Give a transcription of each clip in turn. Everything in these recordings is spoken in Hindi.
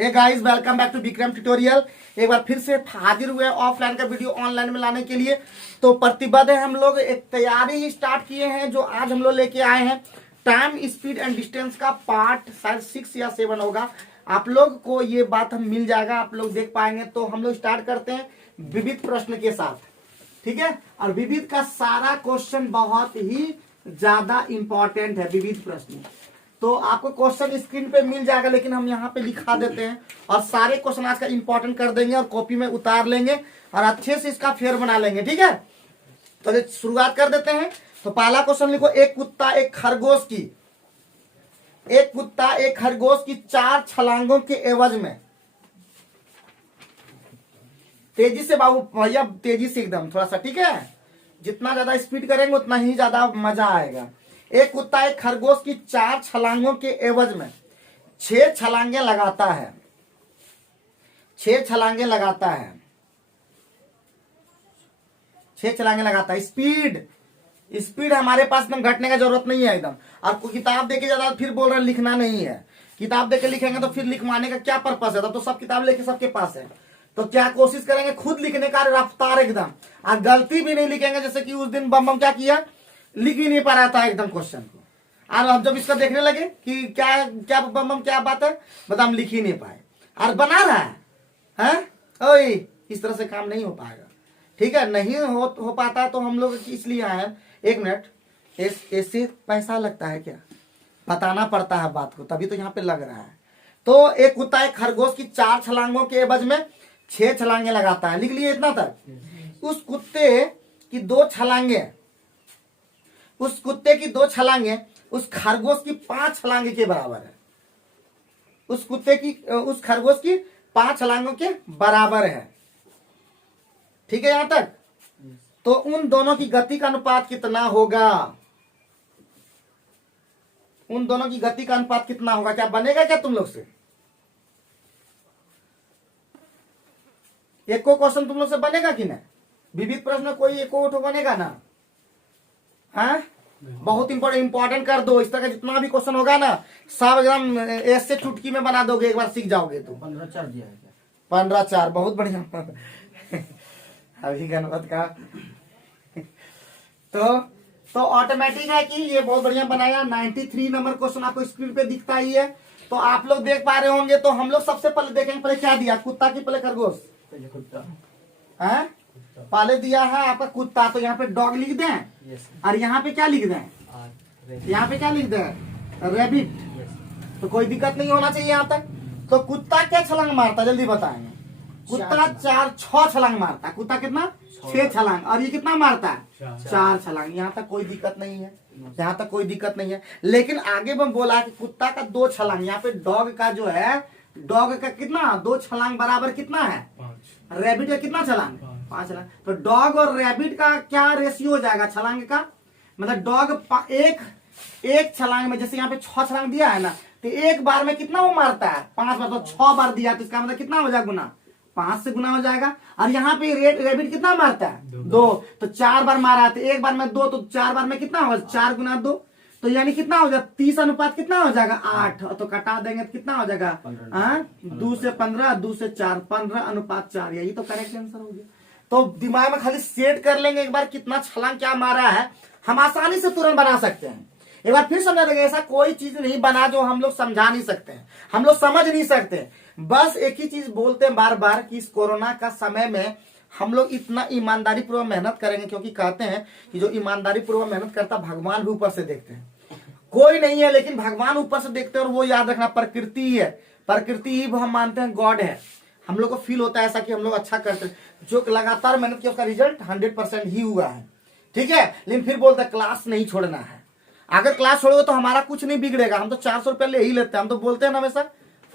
Hey guys, welcome back to Vikram tutorial. एक बार फिर से हाजिर हुए ऑफलाइन का वीडियो ऑनलाइन में लाने के लिए। तो प्रतिबद्ध है हम लोग, एक तैयारी ही स्टार्ट किए हैं जो आज हम लोग लेके आए हैं। टाइम, स्पीड एंड डिस्टेंस का पार्ट शायद 6 या 7 होगा। आप लोग को ये बात हम मिल जाएगा, आप लोग देख पाएंगे। तो हम लोग स्टार्ट करते हैं विविध प्रश्न के साथ, ठीक है। और विविध का सारा क्वेश्चन बहुत ही ज्यादा इंपॉर्टेंट है। विविध प्रश्न तो आपको क्वेश्चन स्क्रीन पे मिल जाएगा, लेकिन हम यहाँ पे लिखा देते हैं और सारे क्वेश्चन आज का इंपॉर्टेंट कर देंगे और कॉपी में उतार लेंगे और अच्छे से इसका फेयर बना लेंगे, ठीक है। तो शुरुआत कर देते हैं। तो पहला क्वेश्चन लिखो, एक कुत्ता एक खरगोश की 4 छलांगों के एवज में, तेजी से बाबू भैया, तेजी से एकदम थोड़ा सा, ठीक है। जितना ज्यादा स्पीड करेंगे उतना ही ज्यादा मजा आएगा। एक कुत्ता एक खरगोश की 4 छलांगों के एवज में 6 छलांगे लगाता है। 6 छलांगे लगाता है। 6 छलांगे लगाता है। स्पीड हमारे पास एकदम घटने का जरूरत नहीं है एकदम। आपको किताब देके ज्यादा फिर बोल रहे हैं लिखना नहीं है। किताब देके लिखेंगे तो फिर लिखवाने का क्या पर्पस है? तो सब किताब लेके सबके पास है। तो क्या कोशिश करेंगे खुद लिखने का, रफ्तार एकदम, और गलती भी नहीं लिखेंगे। जैसे कि उस दिन बम क्या किया, लिख ही नहीं पा रहा था एकदम क्वेश्चन को। और अब जब इसका देखने लगे कि क्या क्या बम क्या बात है, मतलब हम लिख ही नहीं पाए और बना रहा है। ओए, इस तरह से काम नहीं हो पाएगा, ठीक है। नहीं हो पाता तो हम लोग इसलिए आए हैं। 1 मिनट, ऐसे पैसा लगता है क्या? बताना पड़ता है बात को, तभी तो यहाँ पे लग रहा है। तो एक कुत्ता एक खरगोश की 4 छलांगों के एवज में 6 छलांगे लगाता है। लिख लिए इतना तक। उस कुत्ते की 2 छलांगे उस खरगोश की 5 छलांगे के बराबर है। उस खरगोश की 5 छलांगों के बराबर है, ठीक है यहां तक। तो उन दोनों की गति का अनुपात कितना होगा? उन दोनों की गति का अनुपात कितना होगा? क्या बनेगा क्या तुम लोग से? एको क्वेश्चन तुम लोग से बनेगा कि नहीं? विविध प्रश्न कोई एको बनेगा ना? हाँ, बहुत इंपॉर्टेंट कर दो। इस तरह का जितना भी क्वेश्चन होगा ना, सब एकदम ऐसे चुटकी में बना दोगे, एक बार सीख जाओगे तो। 15-4 दिया है क्या? 15-4 बहुत बढ़िया। अभी गणपत का तो ऑटोमेटिक है कि ये बहुत बढ़िया बनाया। 93 नंबर क्वेश्चन आपको स्क्रीन पे दिखता ही है, तो आप लोग देख पा रहे होंगे। तो हम लोग सबसे पहले देखेंगे, पहले क्या दिया, कुत्ता की पहले खरगोश? पहले कुत्ता है, पहले दिया है आपका कुत्ता। तो यहाँ पे डॉग लिख दें और यहाँ पे क्या लिख दें? यहाँ पे क्या लिख दें? रैबिट। तो कोई दिक्कत नहीं होना चाहिए यहाँ तक। तो कुत्ता क्या छलांग मारता, जल्दी बताएंगे। कुत्ता 6 छलांग मारता है। कुत्ता कितना? 6 छलांग। और ये कितना मारता है? 4 छलांग। यहाँ तक कोई दिक्कत नहीं है, यहाँ तक कोई दिक्कत नहीं है। लेकिन आगे में बोला कि कुत्ता का 2 छलांग। यहाँ पे डॉग का जो है, डॉग का कितना? 2 छलांग बराबर कितना है? रैबिट का कितना छलांग? 5 छलांग। तो डॉग और रैबिट का क्या रेशियो हो जाएगा छलांग का? मतलब डॉग एक छलांग में, जैसे यहाँ पे 6 छलांग दिया है ना, तो एक बार में कितना वो मारता है? 5 बार। तो 6 बार दिया, तो इसका मतलब कितना हो जाएगा? गुना 5 से गुना हो जाएगा। और यहाँ पे रैबिट कितना मारता है? 2। तो 4 बार मारा है, तो एक बार में 2, तो 4 बार में कितना होगा? 4 गुना 2, तो यानी कितना हो जाएगा? 30 अनुपात कितना हो जाएगा? 8। तो कटा देंगे तो कितना हो जाएगा? 2 से 15, 2 से 4, 15 अनुपात 4। यही तो करेक्ट आंसर हो गया। तो दिमाग में खाली सेट कर लेंगे एक बार, कितना छलांग क्या मारा है, हम आसानी से तुरंत बना सकते हैं। एक बार फिर समझा देंगे, ऐसा कोई चीज नहीं बना जो हम लोग समझा नहीं सकते हैं, हम लोग समझ नहीं सकते। बस एक ही चीज बोलते हैं बार बार कि इस कोरोना का समय में हम लोग इतना ईमानदारी पूर्वक मेहनत करेंगे, क्योंकि कहते हैं कि जो ईमानदारी पूर्वक मेहनत करता भगवान भी ऊपर से देखते हैं। कोई नहीं है, लेकिन भगवान ऊपर से देखते हैं। और वो याद रखना, प्रकृति ही है, प्रकृति ही हम मानते हैं गॉड है। हम लोग को फील होता है ऐसा कि हम लोग अच्छा करते हैं। जो लगातार मेहनत किया उसका रिजल्ट 100% ही हुआ है, ठीक है। लेकिन फिर बोलते हैं क्लास नहीं छोड़ना है। अगर क्लास छोड़ोगे तो हमारा कुछ नहीं बिगड़ेगा। हम तो 400 रुपये ले ही लेते हैं। हम तो बोलते हैं ना हमेशा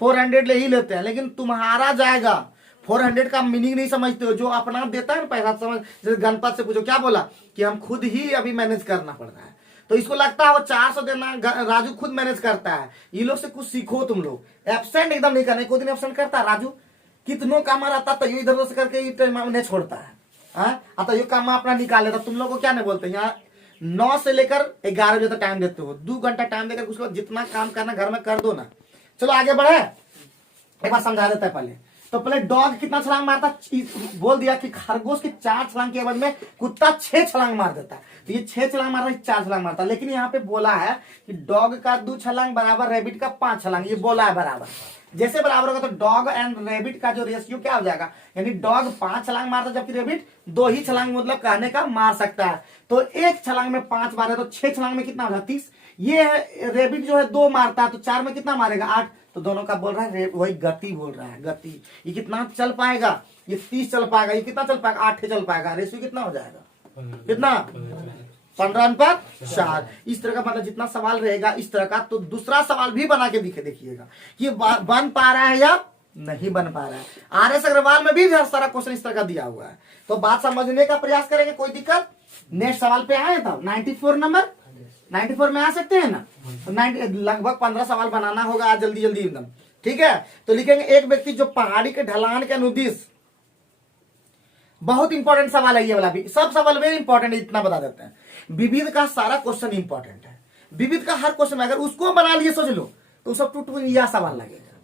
400 ले ही लेते हैं, लेकिन तुम्हारा जाएगा। 400 का मीनिंग नहीं समझते हो। जो अपना देता है ना पैसा, समझ, जैसे गणपत से पूछो क्या बोला कि हम खुद ही अभी मैनेज करना पड़ रहा है। तो इसको लगता है वो 400 देना, राजू खुद मैनेज करता है। ये लोग से कुछ सीखो तुम लोग। एब्सेंट एकदम नहीं करना। कोई दिन एब्सेंट करता है राजू? कितनों काम रहता तो ये इधर उधर से करके नहीं छोड़ता है। तो ये काम अपना निकाल लेता। तुम लोग को क्या नहीं बोलते, यहाँ 9 से लेकर 11 बजे तक टाइम देते हो। 2 घंटा टाइम देकर उसके बाद जितना काम करना घर में कर दो ना। चलो आगे बढ़े। एक बार समझा देता है पहले। तो पहले डॉग कितना छलांग मारता, बोल दिया कि खरगोश की 4 छलांग के एवज में कुत्ता 6 छलांग मार देता है। तो ये 6 छलांग मारता है, 4 छलांग मारता है। लेकिन यहाँ पे बोला है कि डॉग का 2 छलांग बराबर रैबिट का 5 छलांग, ये बोला है बराबर। जैसे बराबर होगा तो डॉग एंड रैबिट का जो रेशियो क्या हो जाएगा, यानी डॉग 5 छलांग मारता है जबकि रैबिट 2 ही छलांग मतलब कहने का मार सकता है। तो 1 छलांग में 5 मारे तो 6 छलांग में कितना होगा 30। ये है रैबिट जो है 2 मारता है तो 4 में कितना मारेगा 8। तो दोनों का बोल रहा है वही गति बोल रहा है, गति। ये कितना चल पाएगा, ये 30 चल पाएगा, ये कितना चल पाएगा 8 चल पाएगा। रेशियो कितना हो जाएगा, कितना 15/4। इस तरह का मतलब जितना सवाल रहेगा इस तरह का। तो दूसरा सवाल भी बना के देखिएगा कि बन पा रहा है या नहीं बन पा रहा है। RS अग्रवाल में भी बहुत सारा क्वेश्चन इस तरह का दिया हुआ है। तो बात समझने का प्रयास करेंगे, कोई दिक्कत। नेक्स्ट सवाल पे आए तब 94 नंबर 94 में आ सकते हैं ना। तो लगभग 15 सवाल बनाना होगा आज जल्दी जल्दी एकदम, ठीक है। तो लिखेंगे एक व्यक्ति जो पहाड़ी के ढलान के अनुदिश, बहुत इंपॉर्टेंट सवाल है ये वाला भी, सब सवाल वेरी इंपॉर्टेंट है, इतना बता देते हैं। विविध का सारा क्वेश्चन इंपॉर्टेंट है, विविध का हर क्वेश्चन अगर उसको बना लिए सोच लो तो सब टूट यह सवाल लगेगा,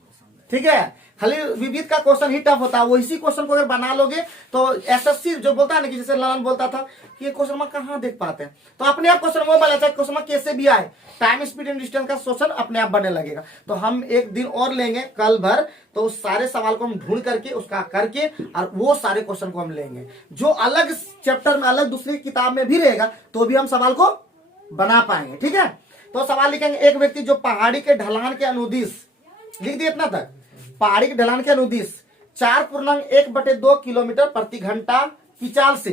ठीक है। खाली विविध का क्वेश्चन ही टफ होता है, वो इसी क्वेश्चन को अगर बना लोगे तो SSC जो बोलता है ना कि जैसे ललन बोलता था कि ये क्वेश्चन में कहाँ देख पाते हैं, तो अपने आप क्वेश्चन वो बना, चाहे क्वेश्चन कैसे भी आए, टाइम स्पीड एंड डिस्टेंस का क्वेश्चन अपने आप बनने लगेगा। तो हम एक दिन और लेंगे कल भर, तो उस सारे सवाल को हम ढूंढ करके उसका करके और वो सारे क्वेश्चन को हम लेंगे। जो अलग चैप्टर में अलग दूसरी किताब में भी रहेगा तो भी हम सवाल को बना पाएंगे, ठीक है। तो सवाल लिखेंगे एक व्यक्ति जो पहाड़ी के ढलान के अनुदिश, लिख दिए इतना तक, पहाड़ी के ढलान के अनुदिश 4.1/2 किलोमीटर प्रति घंटा की चाल से,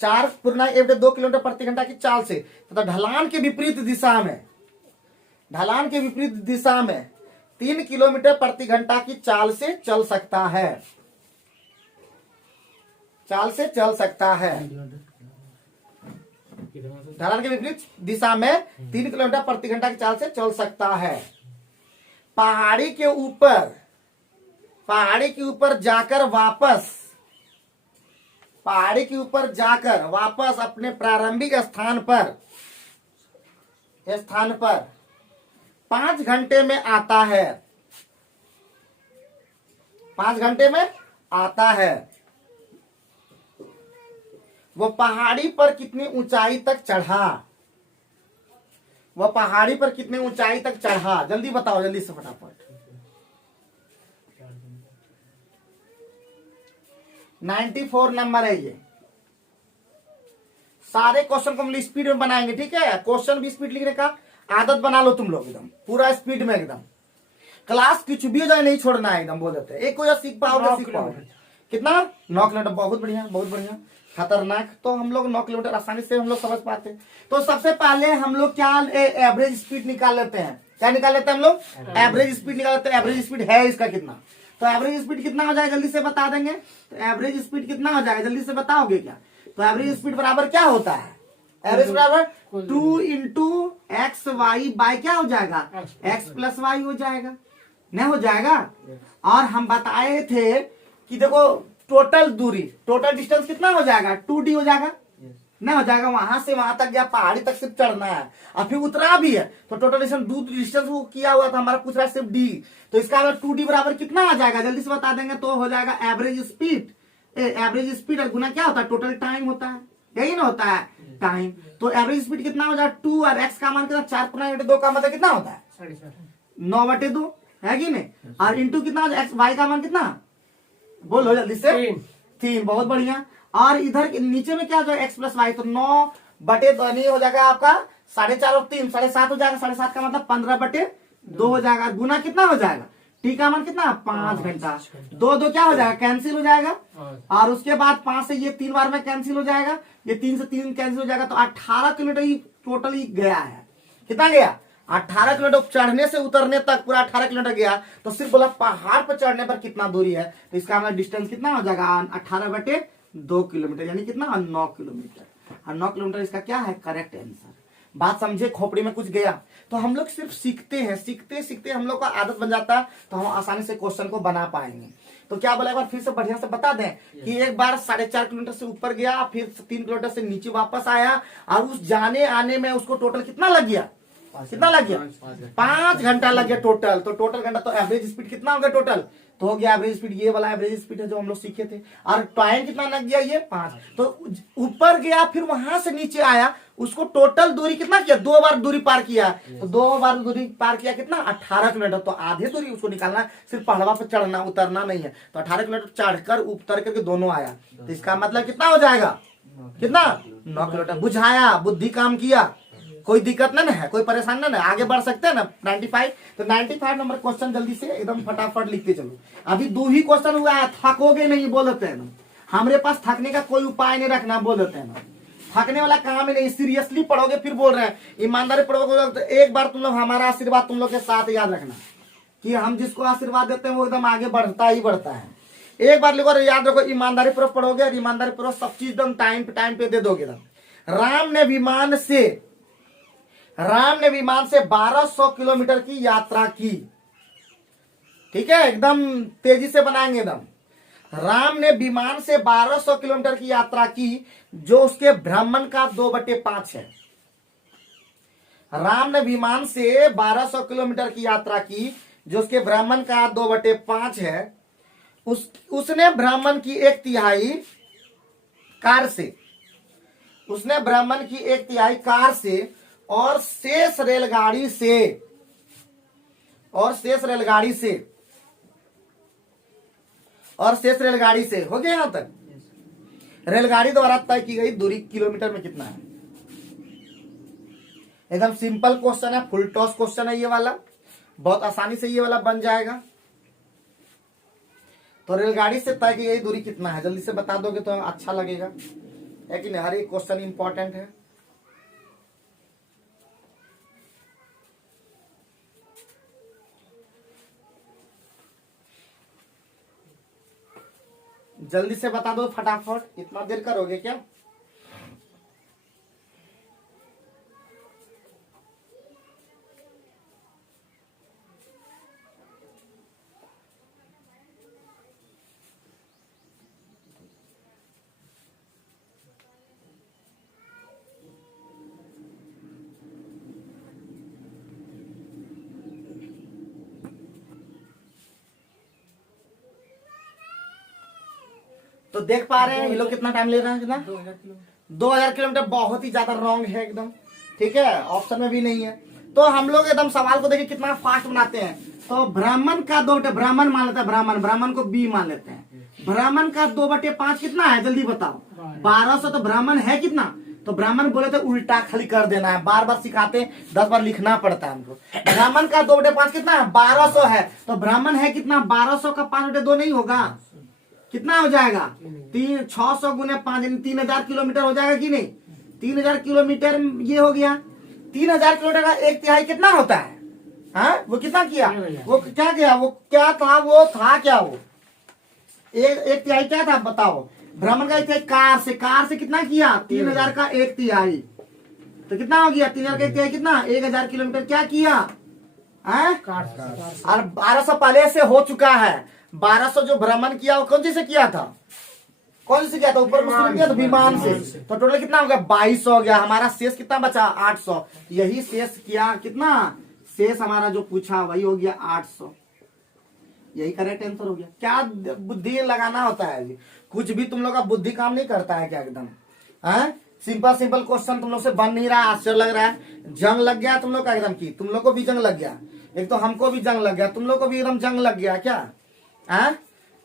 4.1/2 किलोमीटर प्रति घंटा की चाल से तथा ढलान के विपरीत दिशा में, ढलान के विपरीत दिशा में 3 किलोमीटर प्रति घंटा की चाल से चल सकता है, चाल से चल सकता है। ढलान के विपरीत दिशा में 3 किलोमीटर प्रति घंटा की चाल से चल सकता है। पहाड़ी के ऊपर जाकर वापस, पहाड़ी के ऊपर जाकर वापस अपने प्रारंभिक स्थान पर 5 घंटे में आता है, 5 घंटे में आता है। वो पहाड़ी पर कितनी ऊंचाई तक चढ़ा, वह पहाड़ी पर कितनी ऊंचाई तक चढ़ा, जल्दी बताओ, जल्दी से फटाफट। 94 नंबर है ये। सारे क्वेश्चन को हम स्पीड में बनाएंगे, ठीक है। क्वेश्चन भी स्पीड लिखने का आदत बना लो तुम लोग, एकदम पूरा स्पीड में, एकदम क्लास कुछ भी हो जाए नहीं छोड़ना है, एकदम बोल देते हैं। एक को सीख पाओगे, सीख पाओगे। कितना 9 किलोमीटर, बहुत बढ़िया, बहुत बढ़िया। खतरनाक तो हम लोग 9 किलोमीटर आसानी से हम लोग समझ पाते हैं। तो सबसे पहले हम लोग क्या एवरेज स्पीड निकाल लेते हैं, क्या निकाल लेते हैं हम लोग, एवरेज स्पीड निकाल लेते हैं। एवरेज स्पीड है इसका कितना, तो एवरेज स्पीड कितना हो जाएगा जल्दी से बता देंगे। तो एवरेज स्पीड कितना हो जाएगा जल्दी से बताओगे क्या। तो एवरेज स्पीड बराबर क्या होता है, एवरेज बराबर 2 × XY बाय क्या हो जाएगा, X + Y हो जाएगा, नहीं हो जाएगा। और हम बताए थे कि देखो टोटल दूरी, टोटल डिस्टेंस कितना हो जाएगा 2D हो जाएगा, नहीं हो जाएगा। वहां से वहां तक गया, पहाड़ी तक सिर्फ चढ़ना है और फिर उतरा भी है, तो टोटल डिस्टेंस वो किया हुआ था हमारा, पूछ रहा है सिर्फ D। तो इसका अगर 2D बराबर कितना आ जाएगा जल्दी से बता देंगे, तो हो जाएगा एवरेज स्पीड। एवरेज स्पीड और गुना क्या होता है, टोटल टाइम होता है, यही ना होता है टाइम। तो एवरेज स्पीड कितना हो जाएगा 2 और x का मान कितना 4.2 का मतलब कितना होता है 9/2 है कि नहीं। और इंटू कितना हो जाएगा y का मान कितना, बोलो जल्दी से, 3। बहुत बढ़िया। और इधर नीचे में क्या हो जाएगा x + y, तो 9/2 हो जाएगा आपका 4.5 और 3 7.5 हो जाएगा। 7.5 का मतलब 15/2 हो जाएगा। गुना कितना हो जाएगा, t का मान कितना 5 घंटा, 2 क्या हो जाएगा कैंसिल हो जाएगा। और उसके बाद 5 से ये 3 बार में कैंसिल हो जाएगा, ये 3 से 3 कैंसिल हो जाएगा। तो 18 किलोमीटर ही टोटली गया है। कितना गया 18 किलोमीटर, चढ़ने से उतरने तक पूरा 18 किलोमीटर गया। तो सिर्फ बोला पहाड़ पर चढ़ने पर कितना दूरी है, तो इसका हमारा डिस्टेंस कितना हो जाएगा 18/2 किलोमीटर, यानी कितना 9 किलोमीटर। और 9 किलोमीटर इसका क्या है करेक्ट आंसर। बात समझे, खोपड़ी में कुछ गया। तो हम लोग सिर्फ सीखते हैं, सीखते सीखते हम लोग का आदत बन जाता है, तो हम आसानी से क्वेश्चन को बना पाएंगे। तो क्या बोला, एक बार फिर से बढ़िया से बता दें कि एक बार 4.5 किलोमीटर से ऊपर गया, फिर 3 किलोमीटर से नीचे वापस आया, और उस जाने आने में उसको टोटल कितना लग गया कितना लग गया? 5 घंटा लग गया टोटल। तो टोटल घंटा तो एवरेज स्पीड कितना हो गया टोटल? तो हो गया एवरेज स्पीड, ये वाला एवरेज स्पीड है जो हम लोग सीखे थे। और टाइम कितना लग गया? ये 5। तो ऊपर गया फिर वहां से नीचे आया, उसको टोटल दूरी कितना किया? 2 बार दूरी पार किया। तो 2 बार दूरी पार किया कितना? 18 किलोमीटर। तो आधे दूरी उसको निकालना है, सिर्फ पहाड़वा पर चढ़ना उतरना नहीं है। तो 18 किलोमीटर चढ़कर उतर करके दोनों आया। तो इसका मतलब कितना हो जाएगा? कितना? 9 किलोमीटर। बुझाया, बुद्धि काम किया, कोई दिक्कत नहीं है, कोई परेशान नहीं है, आगे बढ़ सकते हैं ना। 95। तो 95 नंबर क्वेश्चन जल्दी से एकदम फटाफट लिखते चलो। अभी 2 ही क्वेश्चन हुआ है, थकोगे नहीं बोल देते हैं ना। हमारे पास थकने का कोई उपाय नहीं रखना बोल देते हैं ना। थकने वाला काम ही नहीं, सीरियसली पढ़ोगे फिर बोल रहे हैं, ईमानदारी पढ़ोगे तो एक बार तुम लोग हमारा आशीर्वाद तुम लोग के साथ याद रखना कि हम जिसको आशीर्वाद देते हैं वो एकदम आगे बढ़ता ही बढ़ता है। एक बार लिखो, याद रखो, ईमानदारी पूर्वक पढ़ोगे और ईमानदारी पूर्वक सब चीज एकदम टाइम पे दे दोगे। राम ने विमान से 1200 किलोमीटर की यात्रा की। ठीक है, एकदम तेजी से बनाएंगे एकदम। राम ने विमान से 1200 किलोमीटर की यात्रा की, जो उसके भ्रमण का 2/5 है। राम ने विमान से 1200 किलोमीटर की यात्रा की, जो उसके भ्रमण का 2/5 है। उसने भ्रमण की 1/3 कार से, उसने भ्रमण की 1/3 कार से और शेष रेलगाड़ी से हो गया। यहां तक रेलगाड़ी द्वारा तय की गई दूरी किलोमीटर में कितना है? एकदम सिंपल क्वेश्चन है, फुल टॉस क्वेश्चन है ये वाला, बहुत आसानी से ये वाला बन जाएगा। तो रेलगाड़ी से तय की गई दूरी कितना है? जल्दी से बता दोगे तो अच्छा लगेगा, है कि नहीं? हर एक क्वेश्चन इंपॉर्टेंट है। जल्दी से बता दो फटाफट, इतना देर करोगे क्या? तो देख पा रहे हैं ये लोग कितना टाइम ले रहे हैं? कितना? 2000 किलोमीटर। बहुत ही ज्यादा रॉन्ग है एकदम। ठीक है, ऑप्शन में भी नहीं है। तो हम लोग एकदम सवाल को देखिए कितना फास्ट बनाते हैं। तो ब्राह्मण का 2/, ब्राह्मण मान लेते हैं, ब्राह्मण को बी मान लेते हैं। ब्राह्मण का 2/5 कितना है? जल्दी बताओ। 1200। तो ब्राह्मण है कितना? तो ब्राह्मण बोले तो उल्टा खाली कर देना है, बार बार सिखाते, 10 बार लिखना पड़ता है हमको। ब्राह्मण का 2/5 कितना है? 1200 है। तो ब्राह्मण है कितना? 1200 का 5/2 नहीं होगा? कितना हो जाएगा? 600 गुने 5 3000 किलोमीटर हो जाएगा कि नहीं? 3000 किलोमीटर ये हो गया। 3000 किलोमीटर का 1/3 कितना होता है? हाँ, वो कितना किया? वो क्या किया? वो क्या था? वो था क्या? वो 1/3 क्या था बताओ? भ्रमण का 1/3 कार से कितना किया? 3000 का 1/3। तो कितना हो गया? 3000 का 1/3 कितना? 1000 किलोमीटर क्या किया? और 1200 पहले से हो चुका है। 1200 जो भ्रमण किया वो कौन सी से किया था? कौन सी किया था? ऊपर में किया था विमान से। तो टोटल कितना हो गया? 2200 हो गया। हमारा शेष कितना बचा? 800। यही शेष किया कितना? शेष हमारा जो पूछा वही हो गया 800। यही करेक्ट आंसर हो गया। क्या बुद्धि लगाना होता है जी? कुछ भी तुम लोग का बुद्धि काम नहीं करता है क्या एकदम? सिंपल क्वेश्चन तुम लोग से बन नहीं रहा, आश्चर्य लग रहा है। जंग लग गया तुम लोग का एकदम की, तुम लोग को भी जंग लग गया। एक तो हमको भी जंग लग गया, तुम लोग को भी एकदम जंग लग गया क्या?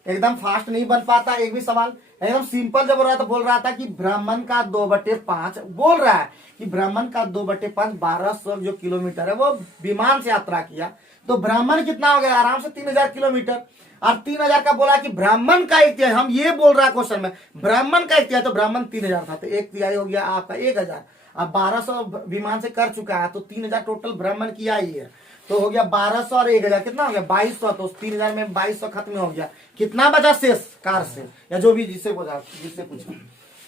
एकदम फास्ट नहीं बन पाता एक भी सवाल। एकदम सिंपल जब हो रहा था, बोल रहा था कि ब्राह्मण का 2/5 बोल रहा है कि ब्राह्मण का 2/5 1200 जो किलोमीटर है वो विमान से यात्रा किया। तो ब्राह्मण कितना हो गया? आराम से 3000 किलोमीटर। और 3000 का बोला कि ब्राह्मण का 1/3, हम ये बोल रहा है क्वेश्चन में, ब्राह्मण का 1/3, तो ब्राह्मण 3000 था, तो 1/3 हो गया आपका 1000। अब 1200 विमान से कर चुका है, तो 3000 टोटल ब्राह्मण किया ही है। तो हो गया 1200 और 1000 कितना हो गया? 2200। तो 3000 में 2200 खत्म हो गया। कितना बचा शेष कार से, या जो भी जिससे पूछा।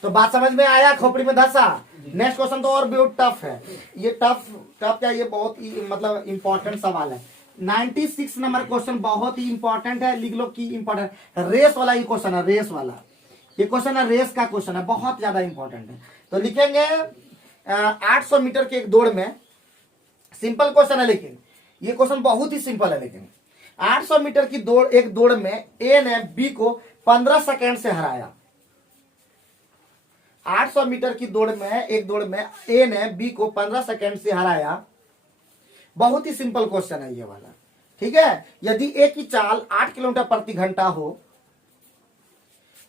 तो बात समझ में आया? खोपड़ी में धसा। नेक्स्ट क्वेश्चन तो और भी टफ है। ये टफ क्या, ये बहुत ही मतलब इंपॉर्टेंट सवाल है। 96 नंबर क्वेश्चन बहुत ही इंपॉर्टेंट है, लिख लो की इंपॉर्टेंट। रेस वाला ये क्वेश्चन है, रेस वाला ये क्वेश्चन है, रेस का क्वेश्चन है, बहुत ज्यादा इंपॉर्टेंट है। तो लिखेंगे 800 मीटर के एक दौड़ में सिंपल क्वेश्चन है, लेकिन ये क्वेश्चन बहुत ही सिंपल है। लेकिन 800 मीटर की दौड़, एक दौड़ में ए ने बी को 15 सेकेंड से हराया। 800 मीटर की दौड़ में, एक दौड़ में ए ने बी को 15 सेकेंड से हराया। बहुत ही सिंपल क्वेश्चन है ये वाला, ठीक है। यदि ए की चाल 8 किलोमीटर प्रति घंटा हो,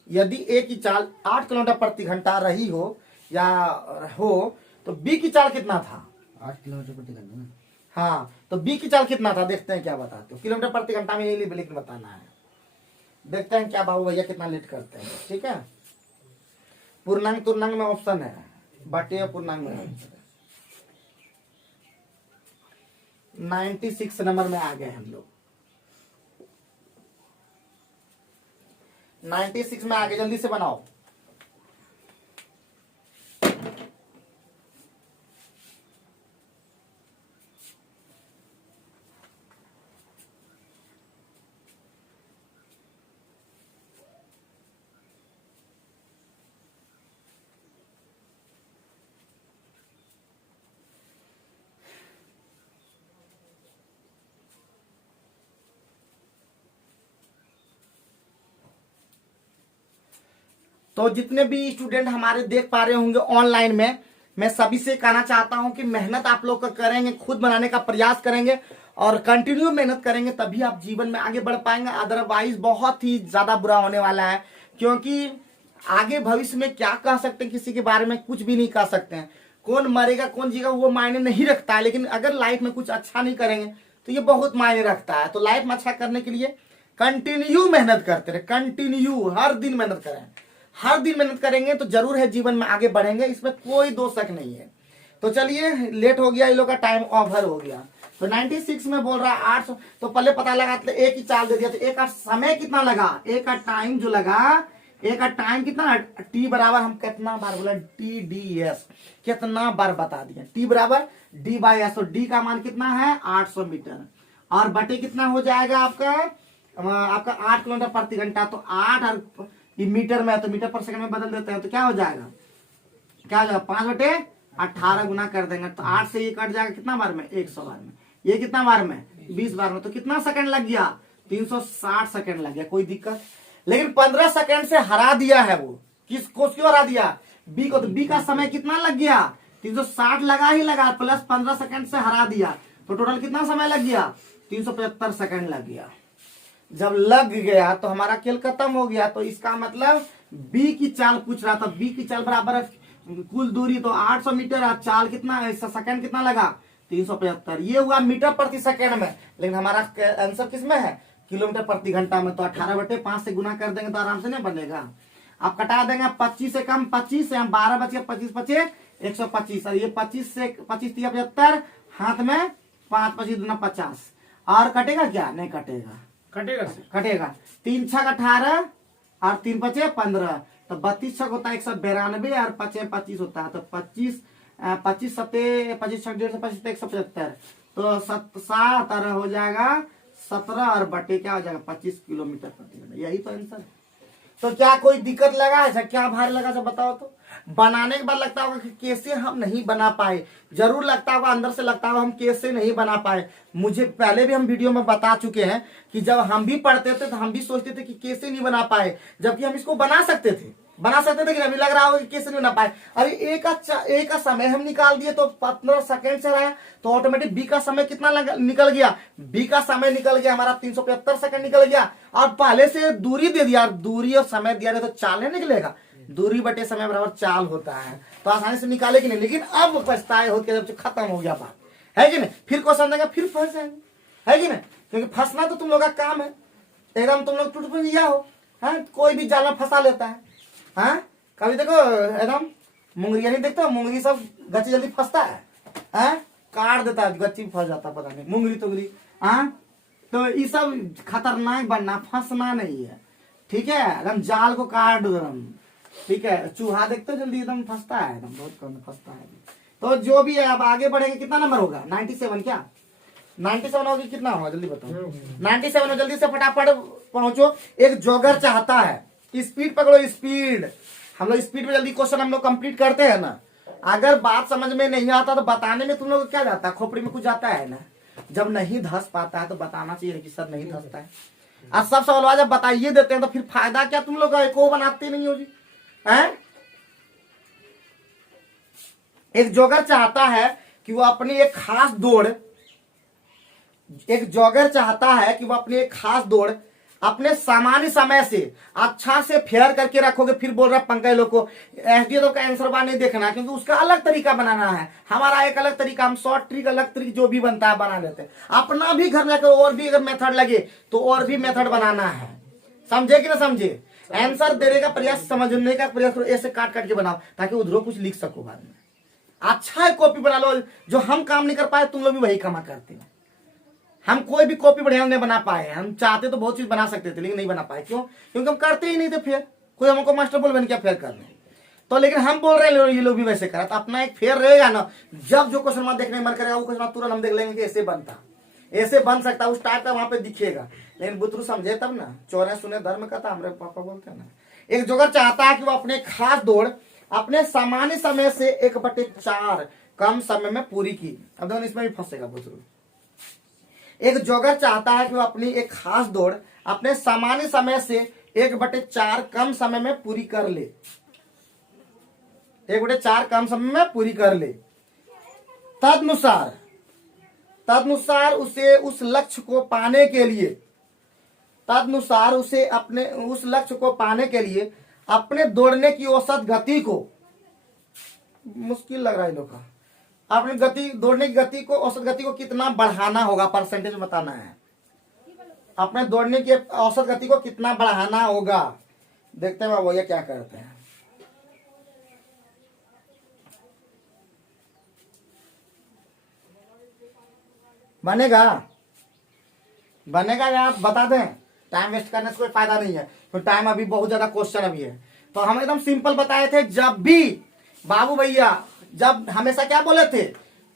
यदि ए की चाल 8 किलोमीटर प्रति घंटा रही हो या हो, तो बी की चाल कितना था? 8 किलोमीटर प्रति घंटा। हाँ, तो बी की चाल कितना था? देखते हैं क्या बताते हो। किलोमीटर प्रति घंटा में नहीं, लेकिन बताना है। देखते हैं क्या बाबू भैया कितना लेट करते हैं, ठीक है। पूर्णांक तुर्णांक में ऑप्शन है, बटे पूर्णांक में 96 नंबर में आ गए हम लोग। 96 में आ गए, जल्दी से बनाओ। तो जितने भी स्टूडेंट हमारे देख पा रहे होंगे ऑनलाइन में, मैं सभी से कहना चाहता हूं कि मेहनत आप लोग का करेंगे, खुद बनाने का प्रयास करेंगे और कंटिन्यू मेहनत करेंगे, तभी आप जीवन में आगे बढ़ पाएंगे। अदरवाइज बहुत ही ज्यादा बुरा होने वाला है, क्योंकि आगे भविष्य में क्या कह सकते हैं, किसी के बारे में कुछ भी नहीं कह सकते हैं। कौन मरेगा कौन जीगा वो मायने नहीं रखता है, लेकिन अगर लाइफ में कुछ अच्छा नहीं करेंगे तो ये बहुत मायने रखता है। तो लाइफ में अच्छा करने के लिए कंटिन्यू मेहनत करते रहे, कंटिन्यू हर दिन मेहनत करें। हर दिन मेहनत करेंगे तो जरूर है जीवन में आगे बढ़ेंगे, इसमें कोई दो शक नहीं है। तो चलिए, लेट हो गया, ये लोग का टाइम ओवर हो गया। तो 96 में बोल रहा है 800, तो पहले पता लगा, तो एक ही चाल दे दिया। तो एक का समय कितना लगा, एक का टाइम जो लगा, एक का टाइम कितना, टी बराबर, हम कितना बार बोला, टी डी एस, कितना बार बता दिया, टी बराबर डी बाई एस। तो डी का मान कितना है 800 मीटर, और बटे कितना हो जाएगा आपका 8 किलोमीटर प्रति घंटा। तो 8 और ये मीटर में है, तो मीटर पर सेकंड में बदल देते हैं, तो क्या हो जाएगा, क्या हो जाएगा 5/18 गुना कर देंगे। तो 8 से ये कट जाएगा कितना बार में, 100 बार में। ये कितना बार में, 20 बार में। तो कितना सेकंड लग गया, 360 सेकंड लग गया, कोई दिक्कत। लेकिन 15 सेकंड से हरा दिया है वो, किसको, क्यों हरा दिया, बी को। तो बी का समय कितना लग गया, 360 लगा ही लगा, प्लस 15 सेकंड से हरा दिया, तो टोटल कितना समय लग गया, 375 सेकंड लग गया। जब लग गया तो हमारा खेल खत्म हो गया। तो इसका मतलब बी की चाल पूछ रहा था, बी की चाल बराबर है कुल दूरी, तो 800 मीटर, चाल कितना, सेकंड कितना लगा, 375। ये हुआ मीटर प्रति सेकंड में, लेकिन हमारा आंसर किस में है, किलोमीटर प्रति घंटा में। तो 18/5 से गुना कर देंगे तो आराम से नहीं बनेगा। आप कटा देंगे 25 से कम 25 से, हम 12 बचे 25 बचे 125, और ये 25 से 25 3 75, हाथ में 5 25 दूना 50, और कटेगा क्या, नहीं कटेगा, कटेगा 3 6 18 और 3 5 15, तो 32 छक होता है 192, और 5 25 होता है, तो 25 25 7 25 6 150 175, तो 7 और हो जाएगा 17, और बटे क्या हो जाएगा 25 किलोमीटर प्रति घंटा। यही तो आंसर है। तो क्या कोई दिक्कत लगा है, क्या भारी लगा सब बताओ। तो बनाने के बाद लगता होगा कि कैसे हम नहीं बना पाए, जरूर लगता होगा, अंदर से लगता होगा हम कैसे नहीं बना पाए। मुझे पहले भी हम वीडियो में बता चुके हैं कि जब हम भी पढ़ते थे तो हम भी सोचते थे कि कैसे नहीं बना पाए, जबकि हम इसको बना सकते थे, कि अभी लग रहा होगा कि कैसे नहीं बना पाए। अभी एक का समय हम निकाल दिए, तो 15 सेकंड से रहा, तो ऑटोमेटिक बी का समय कितना निकल गया, बी का समय निकल गया हमारा 375 सेकंड निकल गया। और पहले से दूरी दे दिया, दूरी और समय दिया तो चाल नहीं निकलेगा, दूरी बटे समय बराबर चाल होता है, तो आसानी से निकाले कि नहीं। लेकिन अब पछताए होते जब खत्म हो गया बात, है कि नहीं। फिर क्वेश्चन देंगे, फिर फंस जाएंगे, है कि नहीं, क्योंकि फंसना तो तुम लोग का काम है। एकदम तुम लोग टूट गया हो, है, कोई भी जाल में फंसा लेता है। हाँ, कभी देखो एकदम मुंगरिया नहीं देखते, मुंगरी सब गच्ची जल्दी फंसता है, काट देता है, गच्ची फंस जाता है, पता नहीं मुंगरी तुंगरी। हाँ, तो ये सब खतरनाक बनना, फंसना नहीं है, ठीक है। एकदम जाल को काट दो, ठीक है। चूहा देखते हो जल्दी एकदम फंसता है, एकदम बहुत कम फंसता है। तो जो भी है, अब आगे बढ़ेंगे। कितना नंबर होगा, 97, क्या 97 होगी, कितना होगा जल्दी बताओ। 97 हो, जल्दी से फटाफट पहुंचो। एक जॉगर चाहता है, स्पीड पकड़ो, स्पीड। हम लोग स्पीड में जल्दी क्वेश्चन हम लोग कंप्लीट करते हैं ना, अगर बात समझ में नहीं आता तो बताने में तुम लोग क्या जाता है, खोपड़ी में कुछ जाता है ना। जब नहीं धस पाता है तो बताना चाहिए कि सर नहीं धसता है। आज सब सवाल जब बताइए देते हैं तो फिर फायदा क्या तुम लोग को बनाते नहीं हो जी हैं? एक जॉगर चाहता है कि वो अपनी एक खास दौड़, एक जॉगर चाहता है कि वो अपनी एक खास दौड़ अपने सामान्य समय से अच्छा से फेयर करके रखोगे। फिर बोल रहा पंकज लोग को एसडीओ का आंसर बार नहीं देखना, क्योंकि उसका अलग तरीका बनाना है, हमारा एक अलग तरीका, हम शॉर्ट ट्रिक अलग तरीके जो भी बनता है बना लेते हैं। अपना भी घर में जाकर और भी अगर मेथड लगे तो और भी मेथड बनाना है, समझे कि ना समझे। आंसर देने का प्रयास, समझने का प्रयास ऐसे काट काट के बनाओ ताकि उधरों कुछ लिख सको बाद में। अच्छा है कॉपी बना लो, जो हम काम नहीं कर पाए तुम लोग भी वही काम करते हैं। हम कोई भी कॉपी बढ़िया नहीं बना पाए, हम चाहते तो बहुत चीज बना सकते थे लेकिन नहीं बना पाए। क्यों? क्योंकि हम करते ही नहीं थे। फेयर कोई हमको मास्टर बोल बन क्या फेयर करने तो, लेकिन हम बोल रहे हैं ये लोग भी वैसे करा तो अपना एक फेयर रहेगा ना। जब जो क्वेश्चन देखने मन करेगा वो क्वेश्चन तुरंत हम देख लेंगे कि ऐसे बनता, ऐसे बन सकता, उस टाइप का वहां पे दिखेगा। लेकिन बुतरू समझे तब ना, चोरे सुने धर्म का था, हमारे पापा बोलते हैं ना। एक जोगर चाहता है कि वो अपने खास दौड़ अपने सामान्य समय से 1/4 कम समय में पूरी की। अब देखो इसमें भी फंसेगा बुतरू। एक जॉगर चाहता है कि वो अपनी एक खास दौड़ अपने सामान्य समय से 1/4 कम समय में पूरी कर ले, 1/4 कम समय में पूरी कर ले। तदनुसार उसे उस लक्ष्य को पाने के लिए, तदनुसार उसे अपने उस लक्ष्य को पाने के लिए अपने दौड़ने की औसत गति को, मुश्किल लग रहा है लोग का, अपनी गति, दौड़ने की गति को, औसत गति को कितना बढ़ाना होगा, परसेंटेज बताना है। अपने दौड़ने की औसत गति को कितना बढ़ाना होगा। देखते हैं वो ये क्या करते हैं। बनेगा बनेगा या आप बता दें, टाइम वेस्ट करने से कोई फायदा नहीं है, तो टाइम अभी बहुत ज्यादा क्वेश्चन अभी है। तो हम एकदम सिंपल बताए थे, जब भी बाबू भैया जब हमेशा क्या बोले थे,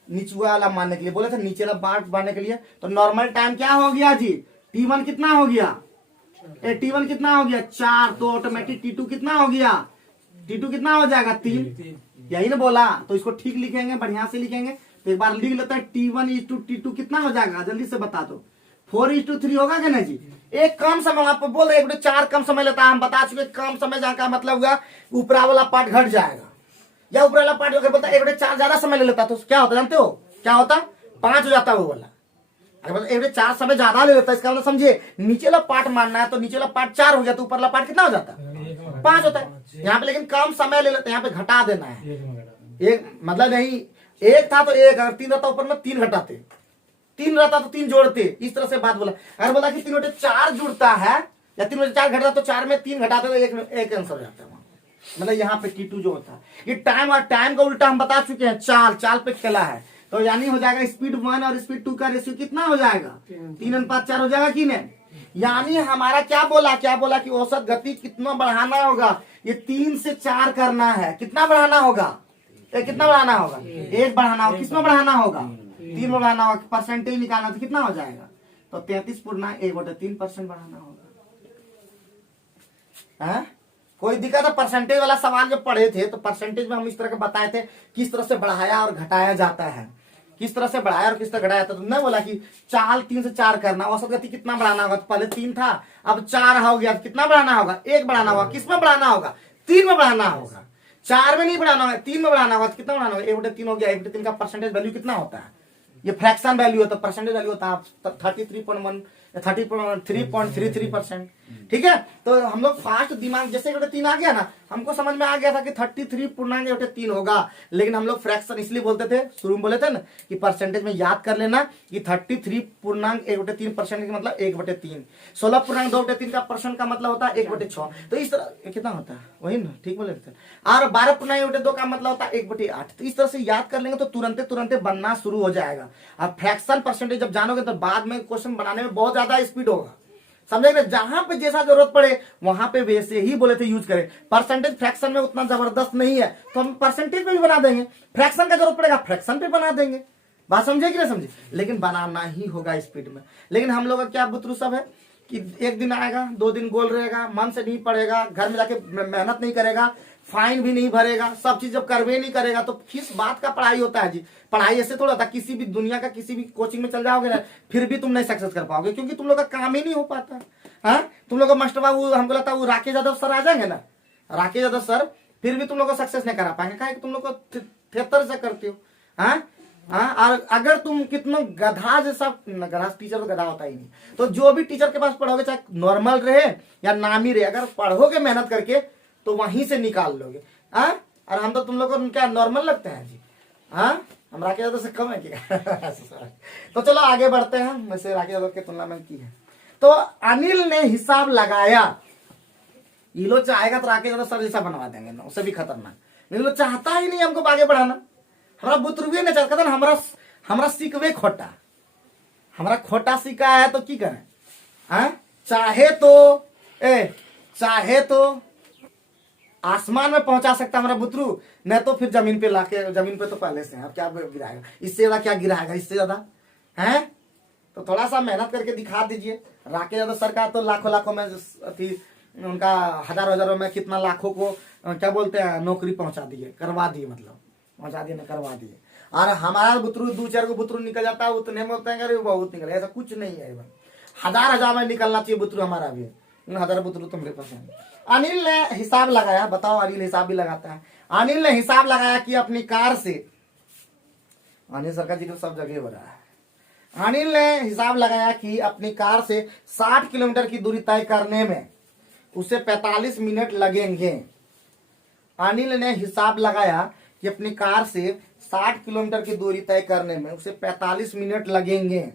नीचुआ वाला मानने के लिए बोले थे, नीचे वाला बांट मानने के लिए। तो नॉर्मल टाइम क्या हो गया जी, T1 कितना हो गया, T1 कितना हो गया 4, तो ऑटोमेटिक T2 कितना हो गया, T2 कितना हो जाएगा 3। यही ना बोला, तो इसको ठीक लिखेंगे, बढ़िया से लिखेंगे। तो एक बार लिख लेते हैं, T1:T2 कितना हो जाएगा, जल्दी से बता दो। 4:3 होगा क्या ना जी। एक कम समय आपको बोल रहे 1/4 कम समय लेता है, हम बता चुके कम समय जाकर मतलब हुआ ऊपरा वाला पार्ट घट जाएगा, या ऊपर वाला पार्ट अगर बोलता है 1/4 ज्यादा समय ले लेता तो क्या होता जानते हो, क्या होता 5 हो जाता वो वाला। अगर 1/4 समय ज्यादा ले लेता इसका मतलब समझिए, नीचे वाला पार्ट मानना है तो नीचे वाला पार्ट 4 हो गया तो ऊपर वाला पार्ट कितना हो जाता, 5 होता है। यहाँ पे लेकिन कम समय ले लेते हैं, यहाँ पे घटा देना है। एक मतलब नहीं, एक था तो एक, अगर 3 रहता ऊपर में 3 घटाते, 3 रहता तो 3 जोड़ते, इस तरह से बात बोला। अगर बोला कि 3/4 जुड़ता है या 3/4 घटता तो 4 में 3 घटाते तो एक आंसर हो जाता है। मतलब यहाँ पे T2 जो होता है, ये टाइम और टाइम का उल्टा हम बता चुके हैं, चाल पे खेला है। तो यानी हो जाएगा स्पीड 1 और स्पीड 2 का रेशियो कितना हो जाएगा, 3:4 हो जाएगा कि नहीं। यानी हमारा क्या बोला कि औसत गति कितना बढ़ाना होगा, ये 3 से 4 करना है। कितना बढ़ाना होगा, कितना बढ़ाना होगा, 1 बढ़ाना होगा। किसमें बढ़ाना होगा, 3 में बढ़ाना होगा। परसेंटेज निकालना तो कितना हो जाएगा, तो 33.1/3% बढ़ाना होगा। कोई दिक्कत है? परसेंटेज वाला सवाल जब पढ़े थे तो परसेंटेज में हम इस तरह के बताए थे किस तरह से बढ़ाया और घटाया जाता है, किस तरह से बढ़ाया और किस तरह घटाया जाता है। तो नहीं बोला कि चाल 3 से 4 करना, औसत गति कितना बढ़ाना होगा, तो पहले 3 था अब 4 हो गया, तो कितना बढ़ाना होगा, 1 बढ़ाना होगा। किसमें बढ़ाना होगा, 3 में बढ़ाना होगा। 4 में नहीं बढ़ाना होगा, 3 में बढ़ाना होगा। तो कितना बढ़ाना होगा, 1/3 हो गया। 1/3 का परसेंटेज वैल्यू कितना होता है, ये फ्रैक्शन वैल्यू होता है, परसेंटेज वैल्यू होता है 33.33%। ठीक है, तो हम लोग फास्ट दिमाग, जैसे 1/3 आ गया ना, हमको समझ में आ गया था कि 33.1/3 होगा। लेकिन हम लोग फ्रैक्शन इसलिए बोलते थे, शुरू में बोले थे ना कि परसेंटेज में याद कर लेना कि 33.1/3% का मतलब 1/3। 16.2/3 का परसेंट का मतलब होता है 1/6। तो इस तरह कितना होता है, वही ना, ठीक बोले थे। और 12.1/2 का मतलब होता है 1/8। तो इस तरह से याद कर लेंगे तो तुरंत बनना शुरू हो जाएगा। अब फ्रैक्शन परसेंटेज जब जानोगे तो बाद में क्वेश्चन बनाने में बहुत ज्यादा स्पीड होगा, समझेंगे। जहां पे जैसा जरूरत पड़े वहां पे वैसे ही बोले थे यूज करें। परसेंटेज फ्रैक्शन में उतना जबरदस्त नहीं है तो हम परसेंटेज पे भी बना देंगे, फ्रैक्शन का जरूरत पड़ेगा फ्रैक्शन पे बना देंगे। बात समझे कि नहीं समझे, लेकिन बनाना ही होगा स्पीड में। लेकिन हम लोग का क्या बुतरू सब है कि एक दिन आएगा, 2 दिन गोल रहेगा, मन से नहीं पढ़ेगा, घर में जाके मेहनत नहीं करेगा, फाइन भी नहीं भरेगा, सब चीज जब करवे नहीं करेगा तो किस बात का पढ़ाई होता है जी। पढ़ाई ऐसे थोड़ा था, किसी भी दुनिया का किसी भी कोचिंग में चल जाओगे ना फिर भी तुम नहीं सक्सेस कर पाओगे, क्योंकि तुम लोग का काम ही नहीं हो पाता। हाँ, तुम लोग का मास्टर बाबू हमको लगता है वो राकेश यादव सर आ जाएंगे ना, राकेश यादव सर, फिर भी तुम लोग को सक्सेस नहीं करा पाएंगे, क्या तुम लोग को थिएटर से करते हो। हाँ हाँ, और अगर तुम कितना गधा जैसा, गधा टीचर तो गधा होता ही नहीं, तो जो भी टीचर के पास पढ़ोगे चाहे नॉर्मल रहे या नामी रहे, अगर पढ़ोगे मेहनत करके तो वहीं से निकाल लोगे। हाँ, और हम तो तुम लोग को क्या नॉर्मल लगते हैं जी। हाँ, हम राकेश यादव से कम है क्या? तो चलो आगे बढ़ते हैं, वैसे राकेश यादव की तुलना में की है। तो अनिल ने हिसाब लगाया, ये लोग चाहेगा तो राकेश यादव सर जैसा बनवा देंगे ना, उससे भी खतरनाक। ये लोग चाहता ही नहीं हमको आगे बढ़ाना, हमारा बुतरुए ने चाहता था, हमारा सीखवे खोटा, हमारा खोटा सीखा है तो की करें। हाँ, चाहे तो आसमान में पहुंचा सकता हमारा बुतरू, नहीं तो फिर जमीन पे लाके, जमीन पे तो पहले से है, अब क्या गिराएगा, इससे ज्यादा क्या गिराएगा, इससे ज्यादा है। तो थोड़ा सा मेहनत करके दिखा दीजिए। राकेश यादव सर का तो लाखों लाखों में अभी उनका हजारों में कितना लाखों को क्या बोलते हैं नौकरी पहुंचा दिए, करवा दिए, मतलब पहुंचा दिए ना करवा दिए। और हमारा बुतरू 2-4 को बुतरू निकल जाता है, उतने में होते हैं बहुत निकले, ऐसा कुछ नहीं है। हजार में निकलना चाहिए बुतरू हमारा भी, 1000 बुतरू तुम्हारे पास है। अनिल ने हिसाब लगाया, बताओ अनिल हिसाब भी लगाता है। अनिल ने हिसाब लगाया कि अपनी कार से, अनिल सर का जिक्र सब जगह हो रहा है। अनिल ने हिसाब लगाया कि अपनी कार से 60 किलोमीटर की दूरी तय करने में उसे 45 मिनट लगेंगे। अनिल ने हिसाब लगाया कि अपनी कार से 60 किलोमीटर की दूरी तय करने में उसे 45 मिनट लगेंगे।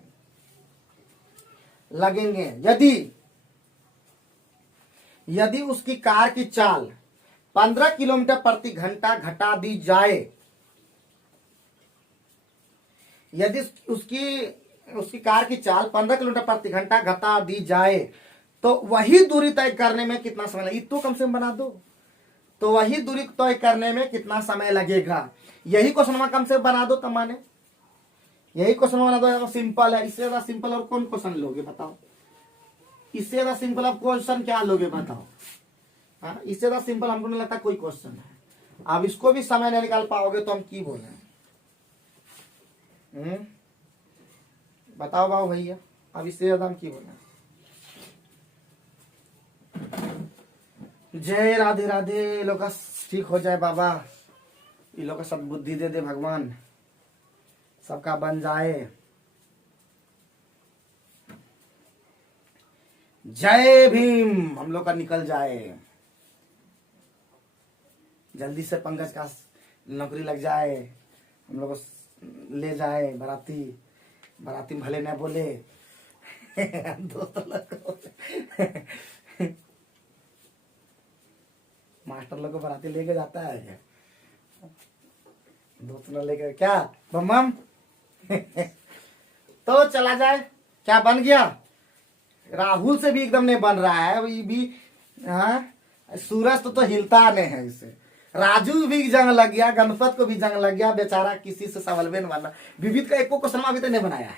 यदि उसकी कार की चाल 15 किलोमीटर प्रति घंटा घटा दी जाए, यदि उसकी कार की चाल 15 किलोमीटर प्रति घंटा घटा दी जाए तो वही दूरी तय करने में कितना समय लगेगा, तो कम से कम बना दो, तो वही दूरी तय करने में कितना समय लगेगा। यही क्वेश्चन कम से बना दो, तमाने यही क्वेश्चन बना दो, सिंपल है। इससे ज्यादा सिंपल और कौन क्वेश्चन लोगे बताओ, इससे ज्यादा सिंपल आप क्वेश्चन क्या लोगे बताओ। हाँ, इससे ज्यादा सिंपल हमको नहीं लगता कोई क्वेश्चन है। अब इसको भी समय नहीं निकाल पाओगे तो हम की बोले, बताओ बाबू भैया, अब इससे ज्यादा हम की बोले। जय राधे राधे, लोग का ठीक हो जाए बाबा, ये लोग का सब बुद्धि दे दे भगवान, सबका बन जाए। जय भीम, हम लोग का निकल जाए, जल्दी से पंकज का नौकरी लग जाए, हम लोग को ले जाए बाराती भले न बोले दोस्त लोग मास्टर लोग को बाराती लेके जाता है क्या, दोस्त लोग लेके क्या बम तो चला जाए। क्या बन गया, राहुल से भी एकदम नहीं बन रहा है, ये भी हाँ, सूरज तो हिलता नहीं है इससे, राजू भी जंग लग गया, गणपत को भी जंग लग गया, बेचारा किसी से सवाल नहीं बनना। विविध का एको क्वेश्चन अभी तक नहीं बनाया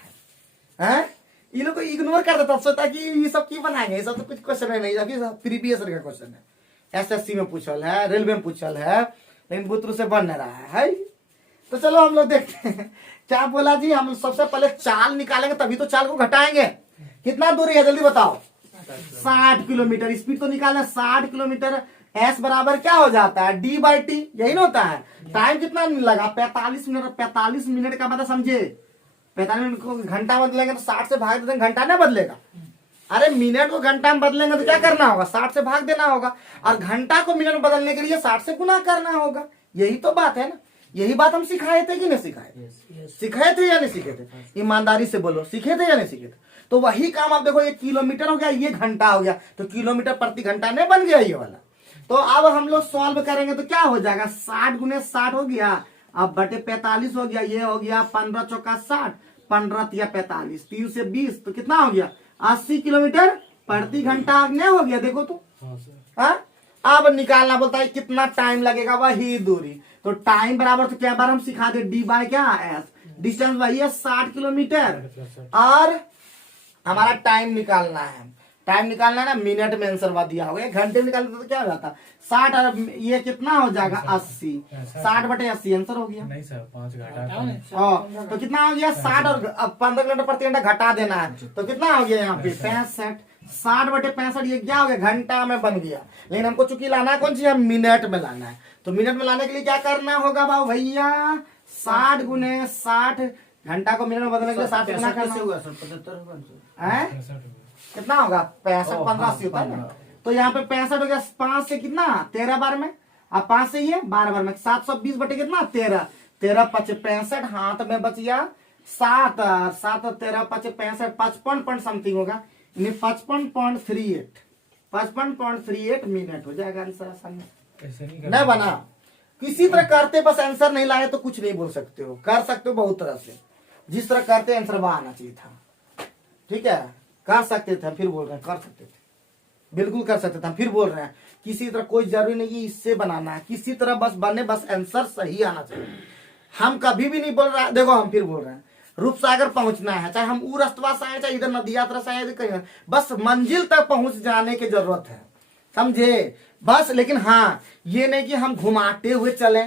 है, ये लोग को इग्नोर कर देता, सोचता कि ये सब की बनाएंगे, ये सब तो कुछ क्वेश्चन है नहीं, अभी प्रीवियस का क्वेश्चन है, एसएससी में पूछल है, रेलवे में पूछल है, लेकिन बुतरू से बन नहीं रहा है। तो चलो हम लोग देखते हैं क्या बोला जी। हम सबसे पहले चाल निकालेंगे, तभी तो चाल को घटाएंगे। कितना दूरी है जल्दी बताओ, 60 किलोमीटर। स्पीड तो निकालना 60 किलोमीटर, एस बराबर क्या हो जाता है d/t, यही ना होता है। टाइम कितना लगा 45 मिनट, 45 मिनट का मतलब समझे, 45 मिनट को घंटा बदलेंगे तो 60 से भाग देंगे, घंटा नहीं बदलेगा। अरे मिनट को घंटा में बदलेंगे तो क्या करना होगा, 60 से भाग देना होगा, और घंटा को मिनट में बदलने के लिए 60 से गुना करना होगा। यही तो बात है ना, यही बात हम सिखाए थे कि नहीं सिखाए, सिखाए थे या नहीं सीखे थे, ईमानदारी से बोलो, सीखे थे या नहीं सीखे थे। तो वही काम आप देखो, ये किलोमीटर हो गया, ये घंटा हो गया, तो किलोमीटर प्रति घंटा नहीं बन गया ये वाला। तो अब हम लोग सॉल्व करेंगे तो क्या हो जाएगा, 60 गुने 60 हो गया, अब बटे 45 हो गया, ये हो गया 15 चौका 60, 15 तिया 45, 3 से 20, तो कितना हो गया 80 किलोमीटर प्रति घंटा नहीं हो गया। देखो तो अब निकालना बोलता है कितना टाइम लगेगा, वही दूरी, तो टाइम बराबर तो क्या बार हम सिखा दे d/s, डिस्टेंस वही है 60 किलोमीटर, और हमारा टाइम निकालना है, टाइम निकालना है ना, मिनट में आंसर बता दिया होगा। घंटे में निकालते तो क्या हो जाता, 60 और ये कितना हो जाएगा 80, 60/80 आंसर हो गया। नहीं सर 5 घटा तो कितना हो गया 60 और 15 किलोमीटर प्रति घंटा घटा देना है तो कितना हो गया यहाँ पे 65। 60/65 ये क्या हो गया, घंटा में बन गया। लेकिन हमको चूंकि लाना है कौन सी है, मिनट में लाना है। तो मिनट में लाने के लिए क्या करना होगा भाव भैया, 60 × 60, घंटा को मिनट में बदलने के लिए 60 गुना करना होगा। 75 कितना होगा 65, 15 80 होता है ना। तो यहाँ पे 65 हो गया, 5 से कितना 13 बार में, अब 5 से ये 12 बार में, 720 बटे कितना 13, 13 5 65, हाथ में बच गया 7, 7 13 5 65, 55 पॉइंट समथिंग होगा, 55.38, 55.38 मिनट हो जाएगा आंसर आसानी। नहीं बना, किसी तरह करते बस आंसर नहीं लाए तो कुछ नहीं बोल सकते हो, कर सकते हो बहुत तरह से, जिस तरह करते आंसर वहां आना चाहिए था। ठीक है, कर सकते थे, फिर बोल रहे हैं कर सकते थे, बिल्कुल कर सकते थे, फिर बोल रहे हैं किसी तरह, कोई जरूरी नहीं कि इससे बनाना है, किसी तरह बस बने, बस आंसर सही आना चाहिए। हम कभी भी नहीं बोल रहे, देखो हम फिर बोल रहे हैं रूपसागर पहुंचना है, चाहे हम ऊ रस्तवा से आए, चाहे इधर नदी यात्रा से आए, कहीं बस मंजिल तक पहुंच जाने की जरूरत है, समझे बस। लेकिन हाँ ये नहीं कि हम घुमाते हुए चले,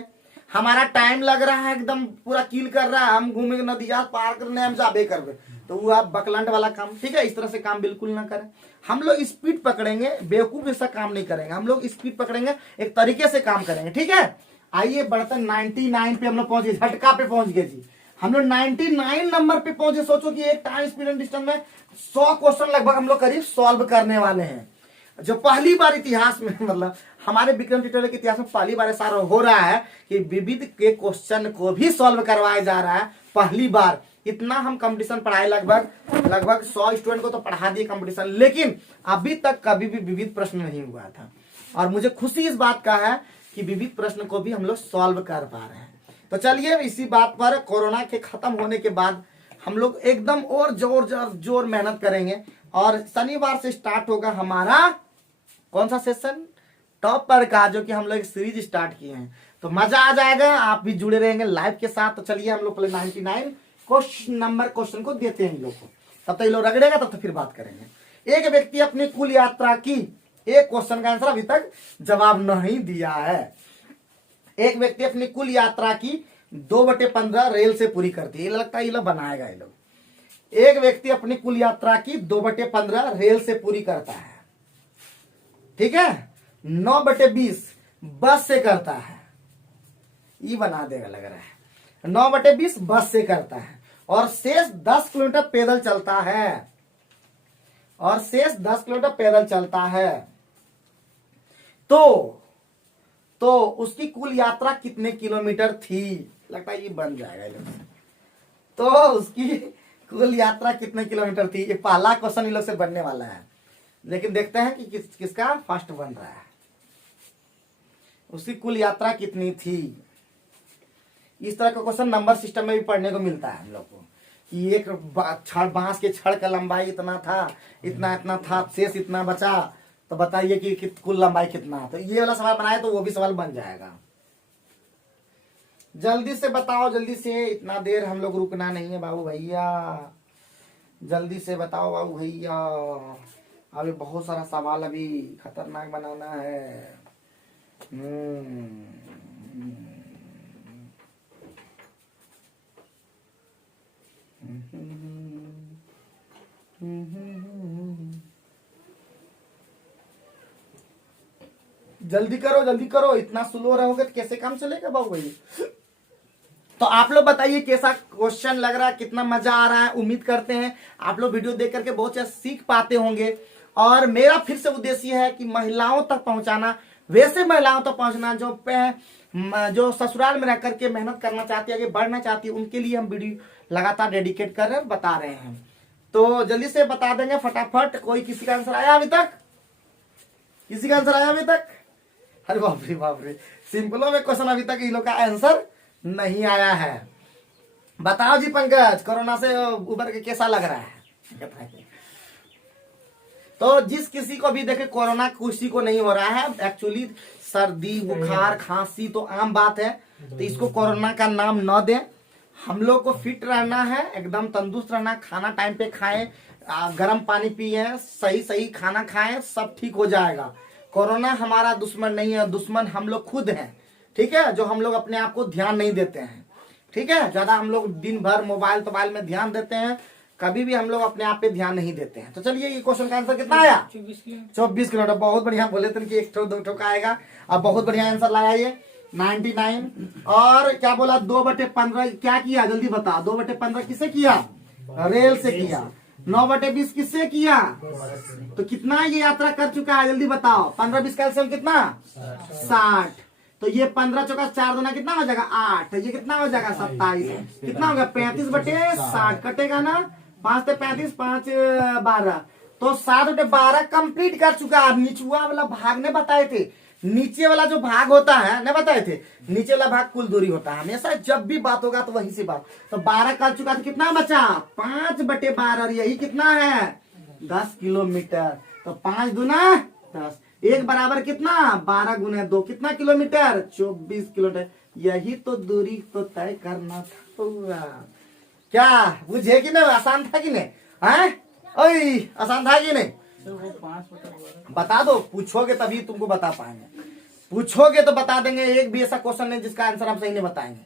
हमारा टाइम लग रहा है एकदम पूरा कील कर रहा है, हम घूमेंगे नदिया पार करने हम जाबे करवे, तो वो आप बकलंड वाला काम, ठीक है, इस तरह से काम बिल्कुल ना करें। हम लोग स्पीड पकड़ेंगे, बेवकूफ जैसा काम नहीं करेंगे, हम लोग स्पीड पकड़ेंगे, एक तरीके से काम करेंगे। ठीक है, आइए बढ़ते 99 पे हम लोग पहुंचे, झटका पे पहुंच गए जी, हम लोग 99 नंबर पे पहुंचे। सोचो कि एक टाइम स्पीड एंड डिस्टेंस में 100 क्वेश्चन लगभग हम लोग करीब सॉल्व करने वाले हैं, जो पहली बार इतिहास में, मतलब हमारे विक्रम ट्यूटोरियल के इतिहास में पहली बार ऐसा हो रहा है कि विविध के क्वेश्चन को भी सॉल्व करवाया जा रहा है, पहली बार। इतना हम कंपटीशन पढ़ाए, लगभग 100 स्टूडेंट को तो पढ़ा दिए कंपटीशन, लेकिन अभी तक कभी भी विविध प्रश्न नहीं हुआ था। और मुझे खुशी इस बात का है कि विविध प्रश्न को भी हम लोग सॉल्व कर पा रहे हैं। तो चलिए इसी बात पर कोरोना के खत्म होने के बाद हम लोग एकदम और जोर मेहनत करेंगे, और शनिवार से स्टार्ट होगा हमारा कौन सा सेशन, टॉपर का, जो कि हम लोग सीरीज स्टार्ट किए हैं। तो मजा आ जाएगा, आप भी जुड़े रहेंगे लाइव के साथ। तो चलिए हम लोग पहले 99 क्वेश्चन को देते हैं इन लोग को, तब तक ये लोग रगड़ेगा, तब तो फिर बात करेंगे। एक व्यक्ति अपनी कुल यात्रा की, एक क्वेश्चन का आंसर अभी तक जवाब नहीं दिया है। एक व्यक्ति अपनी कुल यात्रा की 2/15 रेल से पूरी करती है, ये लगता है ये लोग बनाएगा ये लोग। एक व्यक्ति अपनी कुल यात्रा की 2/15 रेल से पूरी करता है, ठीक है, 9/20 बस से करता है, ये बना देगा लग रहा है, 9/20 बस से करता है, और शेष 10 किलोमीटर पैदल चलता है, और शेष 10 किलोमीटर पैदल चलता है। तो उसकी कुल यात्रा कितने किलोमीटर थी, लगता है ये बन जाएगा। तो उसकी कुल यात्रा कितने किलोमीटर थी, ये पहला क्वेश्चन इन लोग से बनने वाला है, लेकिन देखते हैं कि किसका फर्स्ट बन रहा है। उसकी कुल यात्रा कितनी थी, इस तरह का क्वेश्चन नंबर सिस्टम में भी पढ़ने को मिलता है हम लोग को, कि एक बांस के छड़ का लंबाई इतना था, इतना था, शेष इतना बचा, तो बताइए कि कुल लंबाई कितना है। तो ये वाला सवाल बनाए तो वो भी सवाल बन जाएगा। जल्दी से बताओ, जल्दी से, इतना देर हम लोग रुकना नहीं है बाबू भैया, जल्दी से बताओ बाबू भैया, अभी बहुत सारा सवाल अभी खतरनाक बनाना है। जल्दी करो जल्दी करो, इतना स्लो रहोगे तो कैसे काम चलेगा बाबू भाई। तो आप लोग बताइए कैसा क्वेश्चन लग रहा है, कितना मजा आ रहा है। उम्मीद करते हैं आप लोग वीडियो देख करके बहुत अच्छा सीख पाते होंगे। और मेरा फिर से उद्देश्य है कि महिलाओं तक पहुंचाना, वैसे महिलाओं तक पहुंचना जो ससुराल में रह करके मेहनत करना चाहती है, आगे बढ़ना चाहती है, उनके लिए हम वीडियो लगातार डेडिकेट कर रहे हैं, बता रहे हैं। तो जल्दी से बता देंगे फटाफट। कोई किसी का आंसर आया अभी तक, किसी का आंसर आया अभी तक? अरे बाप रे, सिंपलों में क्वेश्चन अभी तक इन लोग का आंसर नहीं आया है। बताओ जी पंकज, कोरोना से उबर के कैसा लग रहा है? तो जिस किसी को भी देखे कोरोना किसी को नहीं हो रहा है, एक्चुअली सर्दी बुखार खांसी तो आम बात है, तो इसको कोरोना का नाम न दें। हम लोग को फिट रहना है, एकदम तंदुरुस्त रहना, खाना टाइम पे खाएं, गर्म पानी पिए, सही सही खाना खाएं, सब ठीक हो जाएगा। कोरोना हमारा दुश्मन नहीं है, दुश्मन हम लोग खुद हैं, ठीक है, जो हम लोग अपने आप को ध्यान नहीं देते हैं, ठीक है। ज्यादा हम लोग दिन भर मोबाइल में ध्यान देते हैं, कभी भी हम लोग अपने आप पे ध्यान नहीं देते हैं। तो चलिए, ये क्वेश्चन का आंसर कितना आया? 24 किलोमीटर। बहुत बढ़िया, बोले थे कि 1 ठो 2 ठो का आएगा। अब बहुत बढ़िया आंसर लाया ये 99। और क्या बोला? 2/15 क्या किया? जल्दी बता। 2/15 किससे किया? रेल से किया। 9/20 किससे किया? तो कितना ये यात्रा कर चुका है? जल्दी बताओ। 15-20 कैल्सियम कितना? 60। तो ये 15 चौका 4 दूना कितना हो जाएगा? 8। ये कितना हो जाएगा? 27। कितना हो गया? 35/60 कटेगा ना। 5 से 35, 5 12, तो 7/12 कंप्लीट कर चुका है। निचुआ वाला भाग ने बताए थे, नीचे वाला जो भाग होता है न बताए थे, नीचे वाला भाग कुल दूरी होता है हमेशा। जब भी बात होगा तो वहीं से बात। तो 12 कर चुका, तो कितना बचा? 5/12। और यही कितना है? 10 किलोमीटर। तो 5 दूना 10, 1 बराबर कितना? 12 गुना 2 कितना किलोमीटर? 24 किलोमीटर। यही तो दूरी तो तय करना था। क्या बुझे कि नहीं? आसान था कि नहीं? है आसान था कि नहीं? बता दो, पूछोगे तभी तुमको बता पाएंगे, पूछोगे तो बता देंगे। एक भी ऐसा क्वेश्चन नहीं जिसका आंसर हम सही नहीं बताएंगे।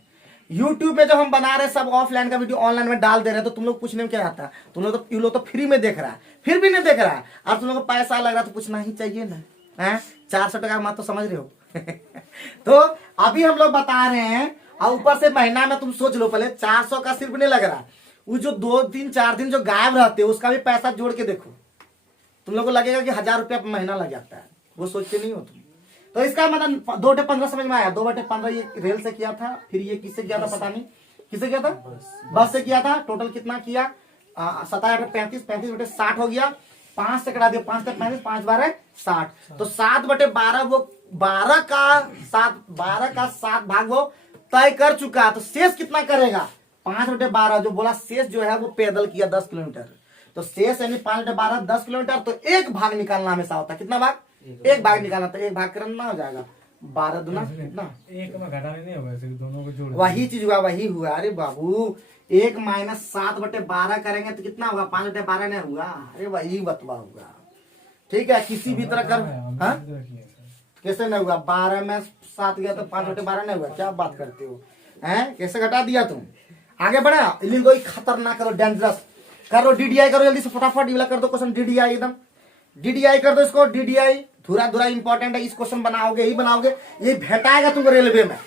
यूट्यूब पे जो हम बना रहे हैं सब ऑफलाइन का वीडियो ऑनलाइन में डाल दे रहे हैं, तो तुम लोग पूछने में क्या आता है? तुम लोग तो फ्री में देख रहा है, फिर भी नहीं देख रहा है। और तुम लोग को पैसा लग रहा है तो पूछना ही चाहिए ना। है 400 टका मत तो समझ रहे हो। तो अभी हम लोग बता रहे हैं, और ऊपर से महीना में तुम सोच लो पहले, 400 का सिर्फ नहीं लग रहा, वो जो 2-3-4 दिन जो गायब रहते हैं उसका भी पैसा जोड़ के देखो, तुम लोग को लगेगा कि 1000 रुपया महीना लग जाता है। वो सोचते नहीं हो तुम। तो इसका मतलब 2/15 समझ में आया। 2/15 ये रेल से किया था, फिर ये किससे किया था पता नहीं, किससे किया था? बस से किया था। टोटल कितना किया? 27/35, 35/60 हो गया। 5 से कटा दिया, 5 से 35, 5 12 60। तो 7/12 वो 12 का 7 भाग वो तय कर चुका। तो शेष कितना करेगा? 5/12 जो बोला शेष जो है वो पैदल किया 10 किलोमीटर। तो शेष यानी 5/12 10 किलोमीटर। तो एक भाग निकालना हमेशा होता है। कितना भाग? एक भाग निकालना। तो एक भाग करना हो जाएगा 12 दूना कितना? एक में घटाने नहीं होगा, सिर्फ दोनों को जोड़। वही चीज हुआ, वही हुआ। अरे बाबू 1 - 7/12 करेंगे तो कितना होगा? 5/12 नहीं हुआ। अरे वही बतवा होगा, ठीक है। किसी भी तरह कर, कैसे नहीं हुआ? 12 में 7 गया तो 5/12 नहीं हुआ। क्या बात करते हो? हैं कैसे घटा दिया तुम? आगे बढ़ा। इलिंगो खतरनाक करो, डेंजरस करो। डीडीआई करो जल्दी से, फटाफट ये कर दो क्वेश्चन। डीडीआई एकदम डीडीआई कर दो इसको। डीडीआई धुरा इंपॉर्टेंट है। इस क्वेश्चन बनाओगे ही बनाओगे, ये भेटाएगा तुमको रेलवे में।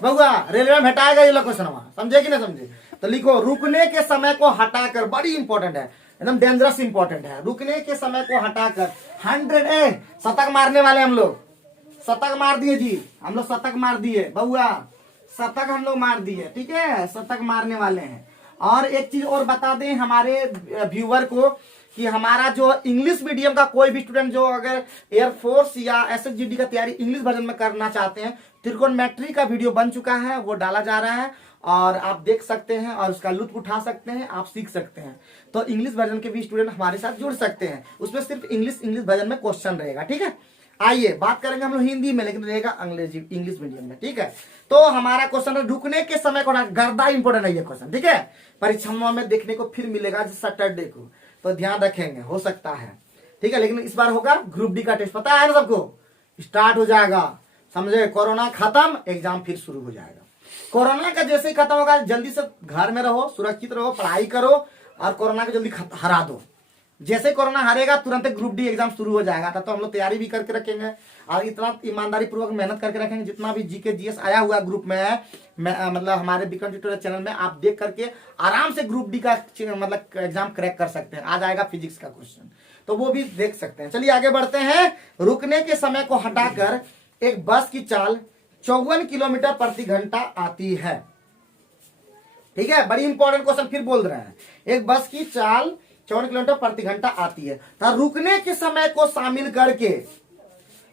बउआ रेलवे में भेटाएगा ये क्वेश्चन, समझे कि नहीं समझे? तो लिखो, रुकने के समय को हटाकर, बड़ी इंपॉर्टेंट है, एकदम डेंजरस इंपॉर्टेंट है। रुकने के समय को हटाकर 100 शतक मारने वाले हम लोग। शतक मार दिए जी, हम लोग शतक मार दिए बउआ, शतक हम लोग मार दिए, ठीक है, शतक मारने वाले हैं। और एक चीज और बता दें हमारे व्यूअर को कि हमारा जो इंग्लिश मीडियम का कोई भी स्टूडेंट जो अगर एयरफोर्स या एसएसजीडी का तैयारी इंग्लिश वर्जन में करना चाहते हैं, त्रिकोणमेट्री का वीडियो बन चुका है, वो डाला जा रहा है और आप देख सकते हैं और उसका लुत्फ उठा सकते हैं, आप सीख सकते हैं। तो इंग्लिश वर्जन के भी स्टूडेंट हमारे साथ जुड़ सकते हैं, उसमें सिर्फ इंग्लिश वर्जन में क्वेश्चन रहेगा, ठीक है। आइए बात करेंगे हम लोग हिंदी में, लेकिन रहेगा अंग्रेजी इंग्लिश मीडियम में, ठीक है। तो हमारा क्वेश्चन है रुकने के समय को, गर्दा इंपोर्टेंट है ये क्वेश्चन, ठीक है। परीक्षाओं में देखने को फिर मिलेगा सैटरडे को, तो ध्यान रखेंगे, हो सकता है, ठीक है। लेकिन इस बार होगा ग्रुप डी का टेस्ट, पता है ना सबको, स्टार्ट हो जाएगा, समझे। कोरोना खत्म, एग्जाम फिर शुरू हो जाएगा। कोरोना का जैसे ही खत्म होगा, जल्दी से घर में रहो, सुरक्षित रहो, पढ़ाई करो और कोरोना को जल्दी हरा दो। जैसे कोरोना हारेगा तुरंत ग्रुप डी एग्जाम शुरू हो जाएगा। तो हम लोग तैयारी भी करके रखेंगे और इतना ईमानदारी पूर्वक मेहनत करके रखेंगे। जितना भी जीके जीएस आया हुआ ग्रुप में है, मतलब हमारे बीकॉन ट्यूटोरियल चैनल में आप देख करके आराम से ग्रुप डी का मतलब एग्जाम क्रैक कर सकते हैं। आ जाएगा फिजिक्स का क्वेश्चन, तो वो भी देख सकते हैं। चलिए आगे बढ़ते हैं। रुकने के समय को हटाकर एक बस की चाल 54 किलोमीटर प्रति घंटा आती है, ठीक है। बड़ी इंपॉर्टेंट क्वेश्चन फिर बोल रहे हैं। एक बस की चाल 54 किलोमीटर प्रति घंटा आती है। तो रुकने के समय को शामिल करके,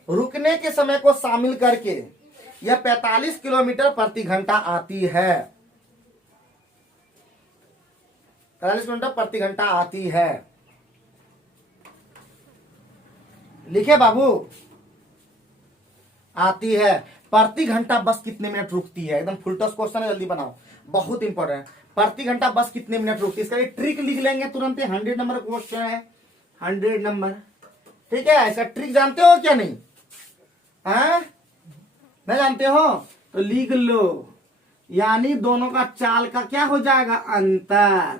रुकने के समय को शामिल करके यह 45 किलोमीटर प्रति घंटा आती है, 45 किलोमीटर प्रति घंटा आती है। लिखे बाबू, आती है। प्रति घंटा बस कितने मिनट रुकती है? एकदम फुल टॉस क्वेश्चन है, जल्दी बनाओ। बहुत इंपॉर्टेंट है। प्रति घंटा बस कितने मिनट रुकती है, इसका ट्रिक लिख लेंगे तुरंत। 100 नंबर क्वेश्चन है, 100 नंबर, ठीक है। इसका ट्रिक जानते हो क्या नहीं? हाँ नहीं जानते हो तो लिख लो। यानी दोनों का चाल का क्या हो जाएगा, अंतर।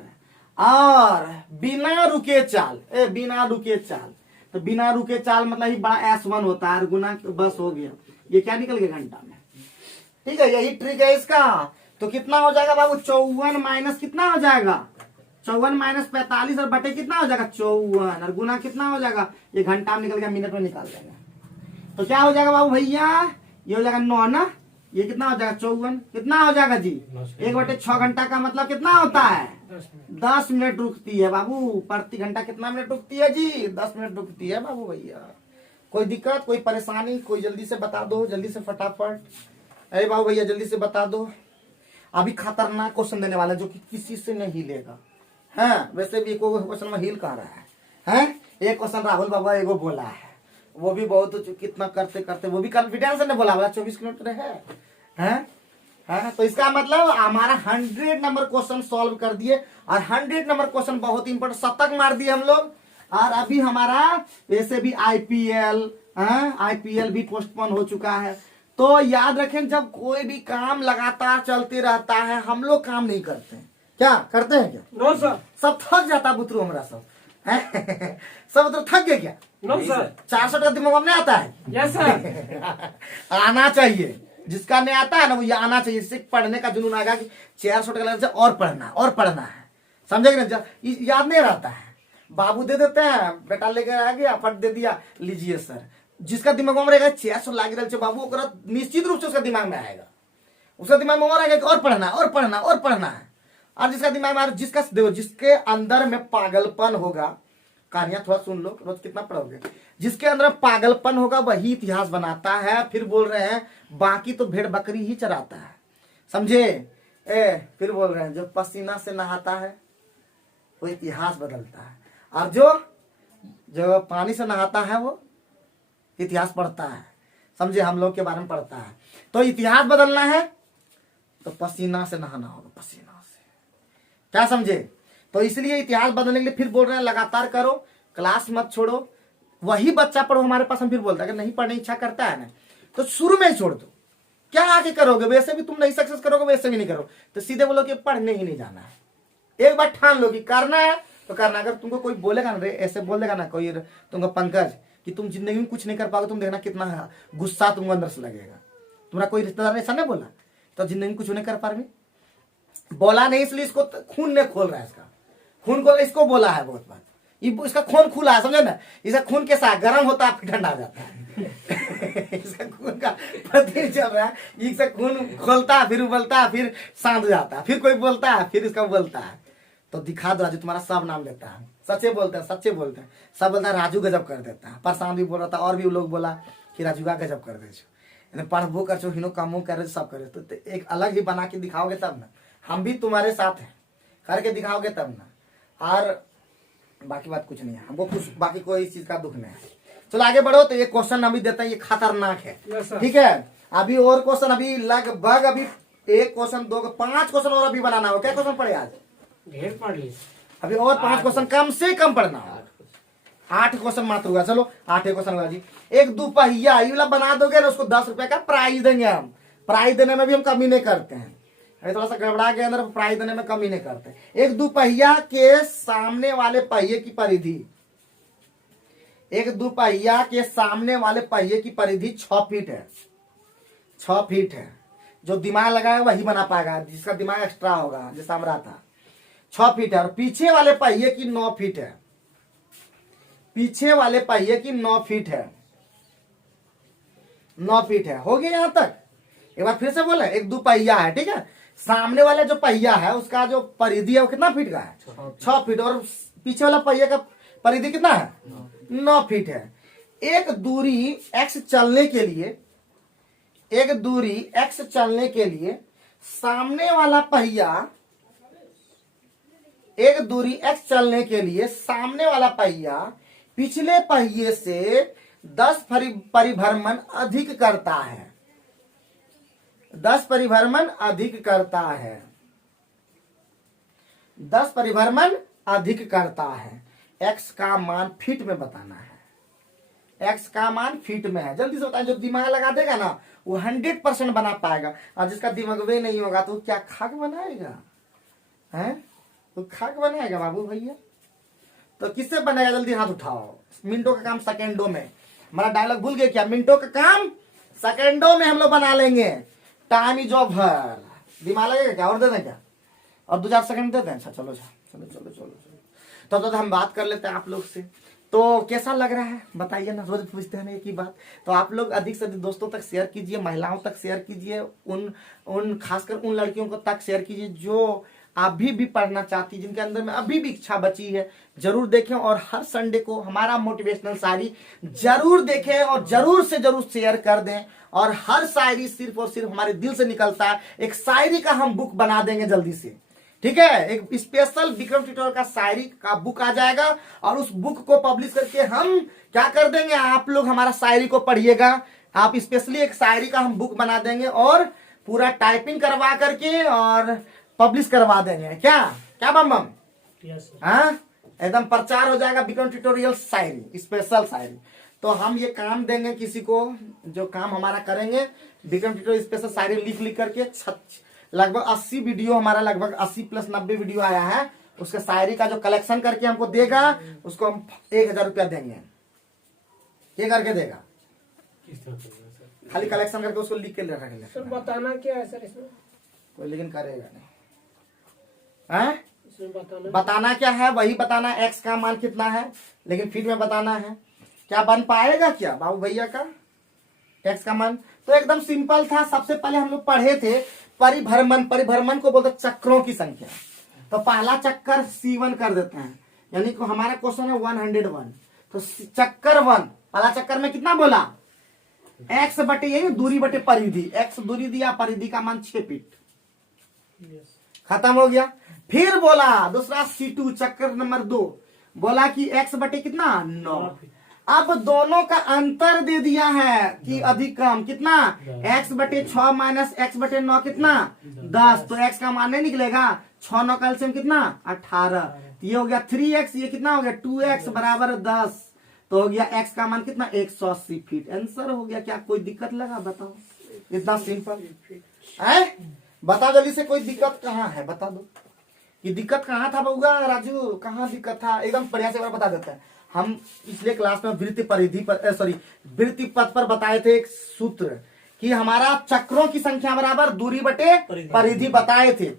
और बिना रुके चाल, बिना रुके चाल, तो बिना रुके चाल मतलब ही बड़ा S1 होता है, गुना बस हो गया, ये क्या निकल गया घंटा में, ठीक है। यही ट्रिक है इसका। तो कितना हो जाएगा बाबू, 54 माइनस कितना हो जाएगा, 54 माइनस 45 और बटे कितना हो जाएगा 54, और गुना कितना हो जाएगा, ये घंटा में निकल गया, मिनट में निकाल देंगे। तो क्या हो जाएगा बाबू भैया, ये हो जाएगा 9 ना, ये कितना हो जाएगा 54, कितना हो जाएगा जी, 1/6 घंटा का मतलब कितना होता है, 10 मिनट रुकती है बाबू। प्रति घंटा कितना मिनट रुकती है जी, 10 मिनट रुकती है बाबू भैया। कोई दिक्कत, कोई परेशानी, कोई जल्दी से बता दो, जल्दी से फटाफट। अरे बाबू भैया जल्दी से बता दो। अभी खतरनाक क्वेश्चन देने वाला जो कि किसी से नहीं हिलेगा। हाँ वैसे भी एक क्वेश्चन में हिल कह रहा है, एक क्वेश्चन राहुल बाबा एगो बोला है, वो भी बहुत कितना करते करते वो भी कॉन्फिडेंस ने बोला, 24 किलोमीटर है। तो इसका मतलब हमारा 100 नंबर क्वेश्चन सॉल्व कर दिए, और 100 नंबर क्वेश्चन बहुत इंपॉर्टेंट, शतक मार दिए हम लोग। और अभी हमारा वैसे भी आईपीएल भी पोस्टपोन हो चुका है। तो याद रखें, जब कोई भी काम लगातार चलते रहता है, हम लोग काम नहीं करते हैं, क्या करते हैं क्या, नो सर, सब थक जाता बुतरू हमारा सब सब तो थक गए क्या, नो सर, 400 का दिमाग में आता है, यस सर, आना चाहिए, जिसका नहीं आता है ना वो ये आना चाहिए, जिससे पढ़ने का जुनून आएगा कि 400 का लग और पढ़ना है, समझे ना, याद नहीं रहता है। बाबू दे देते हैं, बेटा लेकर आ गया, फट दे दिया, लीजिए सर। जिसका दिमाग में रहेगा 400 लाग रहा बाबू, निश्चित रूप से उसका दिमाग में आएगा, उसका दिमाग में और आएगा कि और पढ़ना है। और जिसका दिमाग में जिसका देखो, जिसके अंदर में पागलपन होगा, कहानियां थोड़ा सुन लो, रोज कितना पढ़ोगे, जिसके अंदर पागलपन होगा वही इतिहास बनाता है। फिर बोल रहे हैं बाकी तो भेड़ बकरी ही चराता है, समझे। फिर बोल रहे हैं जो पसीना से नहाता है वो इतिहास बदलता है, और जो पानी से नहाता है वो इतिहास पढ़ता है, समझे, हम लोग के बारे में पढ़ता है। तो इतिहास बदलना है तो पसीना से नहाना होगा, पसीना से, क्या समझे। तो इसलिए इतिहास बदलने के लिए फिर बोल रहे हैं लगातार करो, क्लास मत छोड़ो, वही बच्चा पढ़ो हमारे पास। हम फिर बोलता है कि नहीं पढ़ने इच्छा करता है ना तो शुरू में ही छोड़ दो, क्या आगे करोगे, वैसे भी तुम नहीं सक्सेस करोगे, वैसे भी नहीं करोगे, तो सीधे बोलो कि पढ़ने ही नहीं जाना है। एक बार ठान लो कि करना है तो करना। अगर तुमको कोई बोलेगा ना, ऐसे बोल देगा ना कोई तुमको, पंकज कि तुम जिंदगी में कुछ नहीं कर पाओगे, तुम देखना कितना गुस्सा तुमको अंदर से लगेगा। तुम्हारा कोई रिश्तेदार ने ऐसा नहीं बोला तो जिंदगी में कुछ नहीं कर पाओगे, बोला नहीं, इसलिए इसको खून ने खोल रहा है, इसका खून को इसको बोला है बहुत बात, इसका खून खुला है, समझे ना। इसका खून के साथ गर्म होता है फिर ठंडा आ जाता है इसका खून का पति चल रहा है, इसका खून खोलता है फिर उबलता है फिर शांत हो जाता है, फिर कोई बोलता है फिर इसका बोलता है। तो दिखा दो राजू, तुम्हारा सब नाम लेता है, सच्चे बोलते हैं सब बोलता है राजू गजब कर देता है। प्रशांत भी बोल रहा था, और भी लोग बोला कि राजू का गजब कर दे, पढ़बो कर छो, हिनो कामो कर सब करे। तो एक अलग ही बना के दिखाओगे तब ना, हम भी तुम्हारे साथ हैं, करके दिखाओगे तब ना। और बाकी बात कुछ नहीं है, हमको कुछ बाकी कोई चीज का दुख नहीं है। चलो आगे बढ़ो। तो ये क्वेश्चन अभी देते हैं, ये खतरनाक है, ठीक है। अभी और क्वेश्चन, अभी लगभग अभी 1 क्वेश्चन 2 5 क्वेश्चन और अभी बनाना हो। क्या क्वेश्चन पढ़े आज, ढेर पढ़ ली, अभी और 5 क्वेश्चन कम से कम पढ़ना हो। 8 क्वेश्चन मात्र हुआ, चलो 8 क्वेश्चन हुआ जी। एक दुपहिया ये वाला बना दोगे ना, उसको 10 रुपए का प्राइज देंगे हम। प्राइज देने में भी हम कमी नहीं करते हैं, अभी थोड़ा सा गड़बड़ा के अंदर प्राइज देने में कमी नहीं करते। एक दुपहिया के सामने वाले पहिए की परिधि, एक दुपहिया के सामने वाले पहिए की परिधि 6 फीट है, 6 फीट है। जो दिमाग लगाएगा वही बना पाएगा, जिसका दिमाग एक्स्ट्रा होगा, जैसा हमारा था। 6 फीट है। और पीछे वाले पहिए की 9 फीट है, पीछे वाले पहिए की 9 फीट है, 9 फीट है। हो गया यहां तक। एक बार फिर से बोले, एक दुपहिया है, ठीक है। सामने वाला जो पहिया है उसका जो परिधि है वो कितना फीट का है, 6 फीट। और पीछे वाला पहिया का परिधि कितना है, 9 फीट है। एक दूरी x चलने के लिए, एक दूरी x चलने के लिए सामने वाला पहिया, एक दूरी x चलने के लिए सामने वाला पहिया पिछले पहिए से 10 परिभ्रमण अधिक करता है, 10 परिभ्रमण अधिक करता है। 10 परिभ्रमण अधिक करता है। x का मान फीट में बताना है, x का मान फीट में है। जल्दी से बताएं, जो दिमाग लगा देगा ना वो 100% बना पाएगा, और जिसका दिमाग वे नहीं होगा तो क्या खाक बनाएगा, हैं? तो खाक बनाएगा बाबू भैया। तो किससे बनेगा, जल्दी हाथ उठाओ। मिनटों का काम सेकेंडों में, हमारा डायलॉग भूल गए क्या, मिनटों का काम सेकेंडों में हम लोग बना लेंगे। Time is over. दिमाग लगेगा क्या, और दे दें क्या, और 2-4 सेकंड दे दें। अच्छा चलो चलो चलो चलो चलो, तो हम बात कर लेते हैं आप लोग से। तो कैसा लग रहा है बताइए ना, रोज पूछते हैं एक ही बात। तो आप लोग अधिक से अधिक दोस्तों तक शेयर कीजिए, महिलाओं तक शेयर कीजिए, उन खासकर उन लड़कियों को तक शेयर कीजिए जो अभी भी पढ़ना चाहती, जिनके अंदर में अभी भी इच्छा बची है। जरूर देखें, और हर संडे को हमारा मोटिवेशनल शायरी जरूर देखें और जरूर से जरूर शेयर कर दें। और हर शायरी सिर्फ और सिर्फ हमारे दिल से निकलता है। एक शायरी का हम बुक बना देंगे जल्दी से, ठीक है। एक स्पेशल विक्रम ट्यूटोरियल का शायरी का बुक आ जाएगा, और उस बुक को पब्लिश करके हम क्या कर देंगे, आप लोग हमारा शायरी को पढ़िएगा। आप स्पेशली एक शायरी का हम बुक बना देंगे और पूरा टाइपिंग करवा करके और पब्लिश करवा देंगे। क्या क्या बम बम, हाँ, एकदम प्रचार हो जाएगा विक्रम ट्यूटोरियल शायरी, स्पेशल शायरी। तो हम ये काम देंगे किसी को, जो काम हमारा करेंगे विक्रम ट्यूटोरियल स्पेशल शायरी लिख करके लगभग 80 वीडियो, हमारा लगभग 80 प्लस 90 वीडियो आया है, उसका शायरी का जो कलेक्शन करके हमको देगा, उसको हम 1000 रुपया देंगे। ये करके देगा, खाली कलेक्शन करके उसको लिख के रखेंगे। सर बताना क्या है सर इसमें, कोई लेकिन करेगा नहीं, है? बताना क्या है, वही बताना, x का मान कितना है, लेकिन फीट में बताना है। क्या बन पाएगा क्या बाबू भैया का x का मान? तो एकदम सिंपल था। सबसे पहले हम लोग पढ़े थे परिभ्रमण, परिभ्रमण को बोलते चक्रों की संख्या। तो पहला चक्कर C1 कर देते हैं, यानी कि हमारा क्वेश्चन है 101। तो चक्कर 1, पहला चक्कर में कितना बोला, x बटे यही दूरी बटे परिधि, x दूरी दिया, परिधि का मान 6 फीट, खत्म हो गया। फिर बोला दूसरा C2 चक्कर नंबर 2, बोला कि x बटे कितना 9। अब दोनों का अंतर दे दिया है कि अधिक कम कितना, x बटे 6 माइनस x बटे 9 कितना 10। तो x का मान नहीं निकलेगा, 6 9 का एलसीएम कितना 18। ये हो गया 3x, ये कितना हो गया 2x बराबर 10। तो हो गया x का मान कितना 180 फीट। आंसर हो गया। क्या कोई दिक्कत लगा, बताओ, इतना सिंपल है। बताओ जल्दी से, कोई दिक्कत कहाँ है, बता दो कि दिक्कत कहाँ था बउआ, राजू कहाँ दिक्कत था, एकदम बढ़िया से बता देते हैं। हम पिछले क्लास में वृत्ति परिधि पर वृत्ति पथ पर बताए थे एक सूत्र कि हमारा चक्रों की संख्या बराबर दूरी बटे परिधि बताए थे।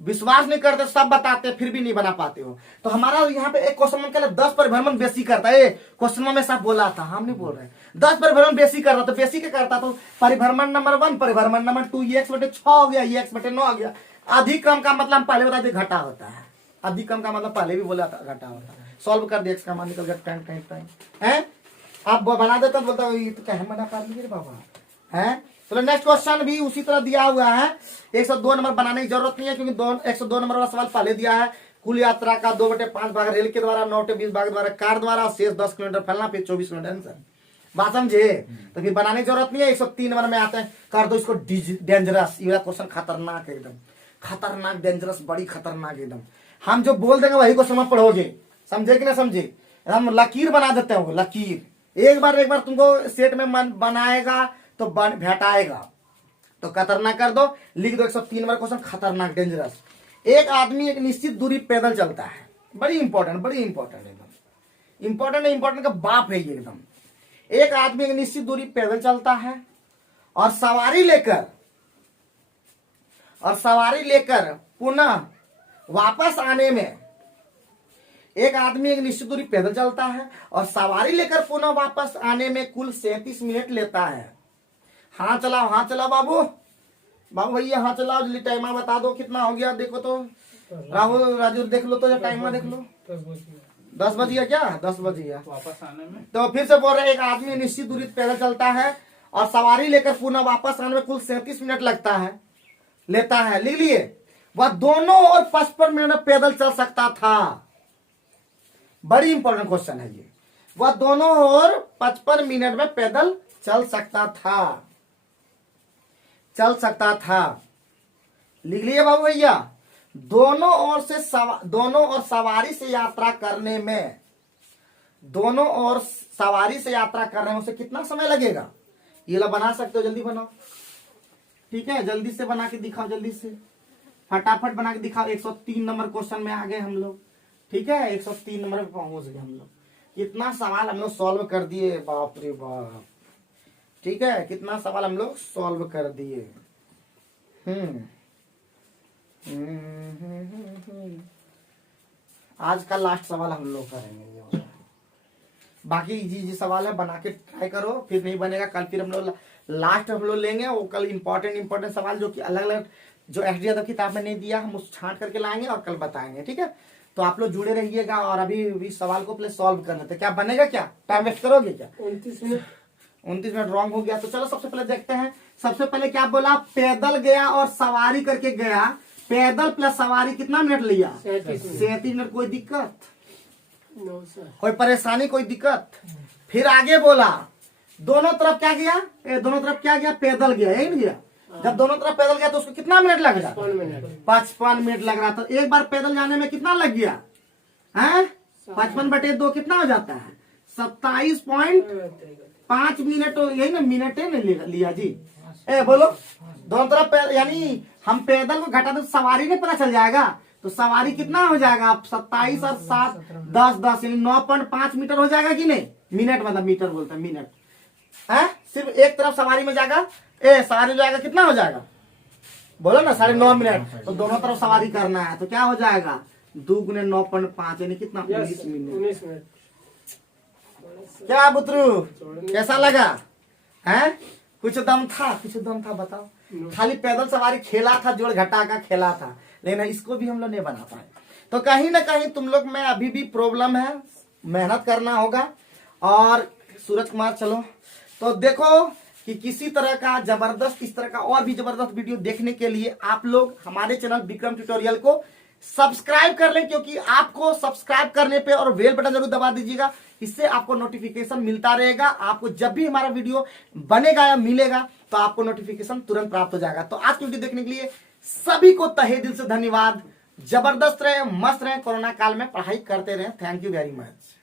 विश्वास नहीं करते, सब बताते फिर भी नहीं बना पाते हो। तो हमारा यहाँ पे एक क्वेश्चन में 10 परिभ्रमण बेसी करता है। क्वेश्चन में सब बोला था, हम नहीं बोल रहे। 10 परिभ्रमण बेसी कर रहा, तो बेसी क्या करता, तो परिभ्रमण नंबर 1 परिभ्रमण नंबर 2, ये x बटे 6 हो गया, ये x बटे 9 हो गया। अधिक कम का मतलब पहले बता दे घटा होता है, अधिक कम का मतलब पहले भी बोला था घटा होता है। सॉल्व कर दे, x का मान निकल गया टाइम टाइम टाइम है। आप बना देता बोलता ये तो क्या बना पा रही है बाबा, है। चलो नेक्स्ट क्वेश्चन भी उसी तरह दिया हुआ है। 102 नंबर बनाने की जरूरत नहीं है, क्योंकि 102 नंबर वाला सवाल पहले दिया है। कुल यात्रा का 2/5 भाग रेल के द्वारा, 9/20 भाग द्वारा कार द्वारा, शेष 10 किलोमीटर फैलना, फिर 24 किलोमीटर आंसर। बात समझे? तो फिर बनाने की जरूरत नहीं है। 103 नंबर में आते हैं, कर दो इसको डेंजरस। ये क्वेश्चन खतरनाक है, एकदम खतरनाक, डेंजरस, बड़ी खतरनाक एकदम। हम जो बोल देंगे वही क्वेश्चन में पढ़ोगे, समझे कि ना समझे। हम लकीर बना देते हैं, वो लकीर एक बार तुमको सेट में मन बनाएगा तो भेटाएगा। तो खतरनाक कर दो, लिख दो 103 नंबर क्वेश्चन, खतरनाक डेंजरस। एक आदमी एक निश्चित दूरी पैदल चलता है, बड़ी इंपॉर्टेंट, बड़ी इंपॉर्टेंट, एकदम इंपॉर्टेंट है, इंपॉर्टेंट का बाप है ये एकदम। एक आदमी एक निश्चित दूरी पैदल चलता है और सवारी लेकर पुनः वापस आने में, एक आदमी एक निश्चित दूरी पैदल चलता है और सवारी लेकर पुनः वापस आने में कुल 37 मिनट लेता है। हाँ चलाओ बाबू भैया, हाँ चलाओ जल्दी, टाइम बता दो कितना हो गया। देखो तो राहुल राजू देख लो तो, टाइम देख लो, 10 बज गया क्या, 10 बज गया वापस आने में। तो फिर से बोल रहे, एक आदमी निश्चित दूरी पैदल चलता है और सवारी लेकर पुनः वापस आने में कुल 37 मिनट लेता है। लिख लिए, वह दोनों और 55 मिनट में पैदल चल सकता था। बड़ी इंपॉर्टेंट क्वेश्चन है ये। वह दोनों और 55 मिनट में पैदल चल सकता था। लिख लिए बाबू भैया। दोनों ओर सवारी से यात्रा करने में, दोनों ओर सवारी से यात्रा करने में उसे कितना समय लगेगा? ये ला बना सकते हो, जल्दी बनाओ। ठीक है, जल्दी से बना के दिखाओ, जल्दी से फटाफट बना के दिखाओ। 103 नंबर क्वेश्चन में आ गए हम लोग। ठीक है, 103 नंबर पे पहुंच गए हम लोग। इतना सवाल हम लोग सॉल्व कर दिए, बाप रे बाप। ठीक है, कितना सवाल हम लोग सॉल्व कर दिए। आज का लास्ट सवाल हम लोग करेंगे। बाकी इजी सवाल है, बना के ट्राई करो, फिर नहीं बनेगा कल फिर हम लोग लास्ट हम लोग लेंगे। वो कल इंपॉर्टेंट सवाल जो कि अलग अलग जो एसडी यादव किताब में नहीं दिया, हम उस छांट करके लाएंगे और कल बताएंगे। ठीक है, तो आप लोग जुड़े रहिएगा। और अभी सवाल को पहले सॉल्व करना था। क्या बनेगा? क्या टाइम वेस्ट करोगे क्या? 29 मिनट। 29 मिनट रॉन्ग हो गया। तो चलो सबसे पहले देखते हैं। सबसे पहले क्या बोला? पैदल गया और सवारी करके गया। पैदल प्लस सवारी कितना मिनट लिया? 37 मिनट। कोई दिक्कत? No sir. कोई परेशानी, कोई दिक्कत? फिर आगे बोला दोनों तरफ क्या गया? दोनों तरफ क्या गया? पैदल गया, यही नहीं गया? जब दोनों तरफ पैदल गया तो उसको कितना मिनट लग रहा? 55 मिनट लग रहा था। एक बार पैदल जाने में कितना लग गया है? 55/2 कितना हो जाता है? 27.5 मिनट। यही ना मिनट है ना लिया जी? बोलो दोनों तरफ यानी हम पैदल को घटा दो, सवारी नहीं पता चल जाएगा? तो सवारी कितना हो जाएगा? 27 और 7 10 यानी 9.5 मीटर हो जाएगा कि नहीं? मिनट मतलब मीटर बोलते हैं, मिनट है। सिर्फ एक तरफ सवारी में जाएगा, सवारी जाएगा कितना हो जाएगा? बोलो ना 9.5 मिनट। तो दोनों तरफ सवारी करना है तो क्या हो जाएगा? 2 × 9.5 यानी कितना? 19 मिनट। क्या बुतरू, कैसा लगा है? कुछ दम था? कुछ दम था बताओ। खाली पैदल सवारी खेला था, जोड़ घटा का खेला था, लेकिन इसको भी हम लोग नहीं बना पाए। तो कहीं ना कहीं तुम लोग में अभी भी प्रॉब्लम है, मेहनत करना होगा। और सूरज कुमार चलो तो देखो कि किसी तरह का जबरदस्त, इस तरह का और भी जबरदस्त वीडियो देखने के लिए आप लोग हमारे चैनल विक्रम ट्यूटोरियल को सब्सक्राइब कर लें, क्योंकि आपको सब्सक्राइब करने पे और बेल बटन जरूर दबा दीजिएगा। इससे आपको नोटिफिकेशन मिलता रहेगा। आपको जब भी हमारा वीडियो बनेगा या मिलेगा तो आपको नोटिफिकेशन तुरंत प्राप्त हो जाएगा। तो आज की वीडियो देखने के लिए सभी को तहे दिल से धन्यवाद। जबरदस्त रहे, मस्त रहे, कोरोना काल में पढ़ाई करते रहे। Thank you very much.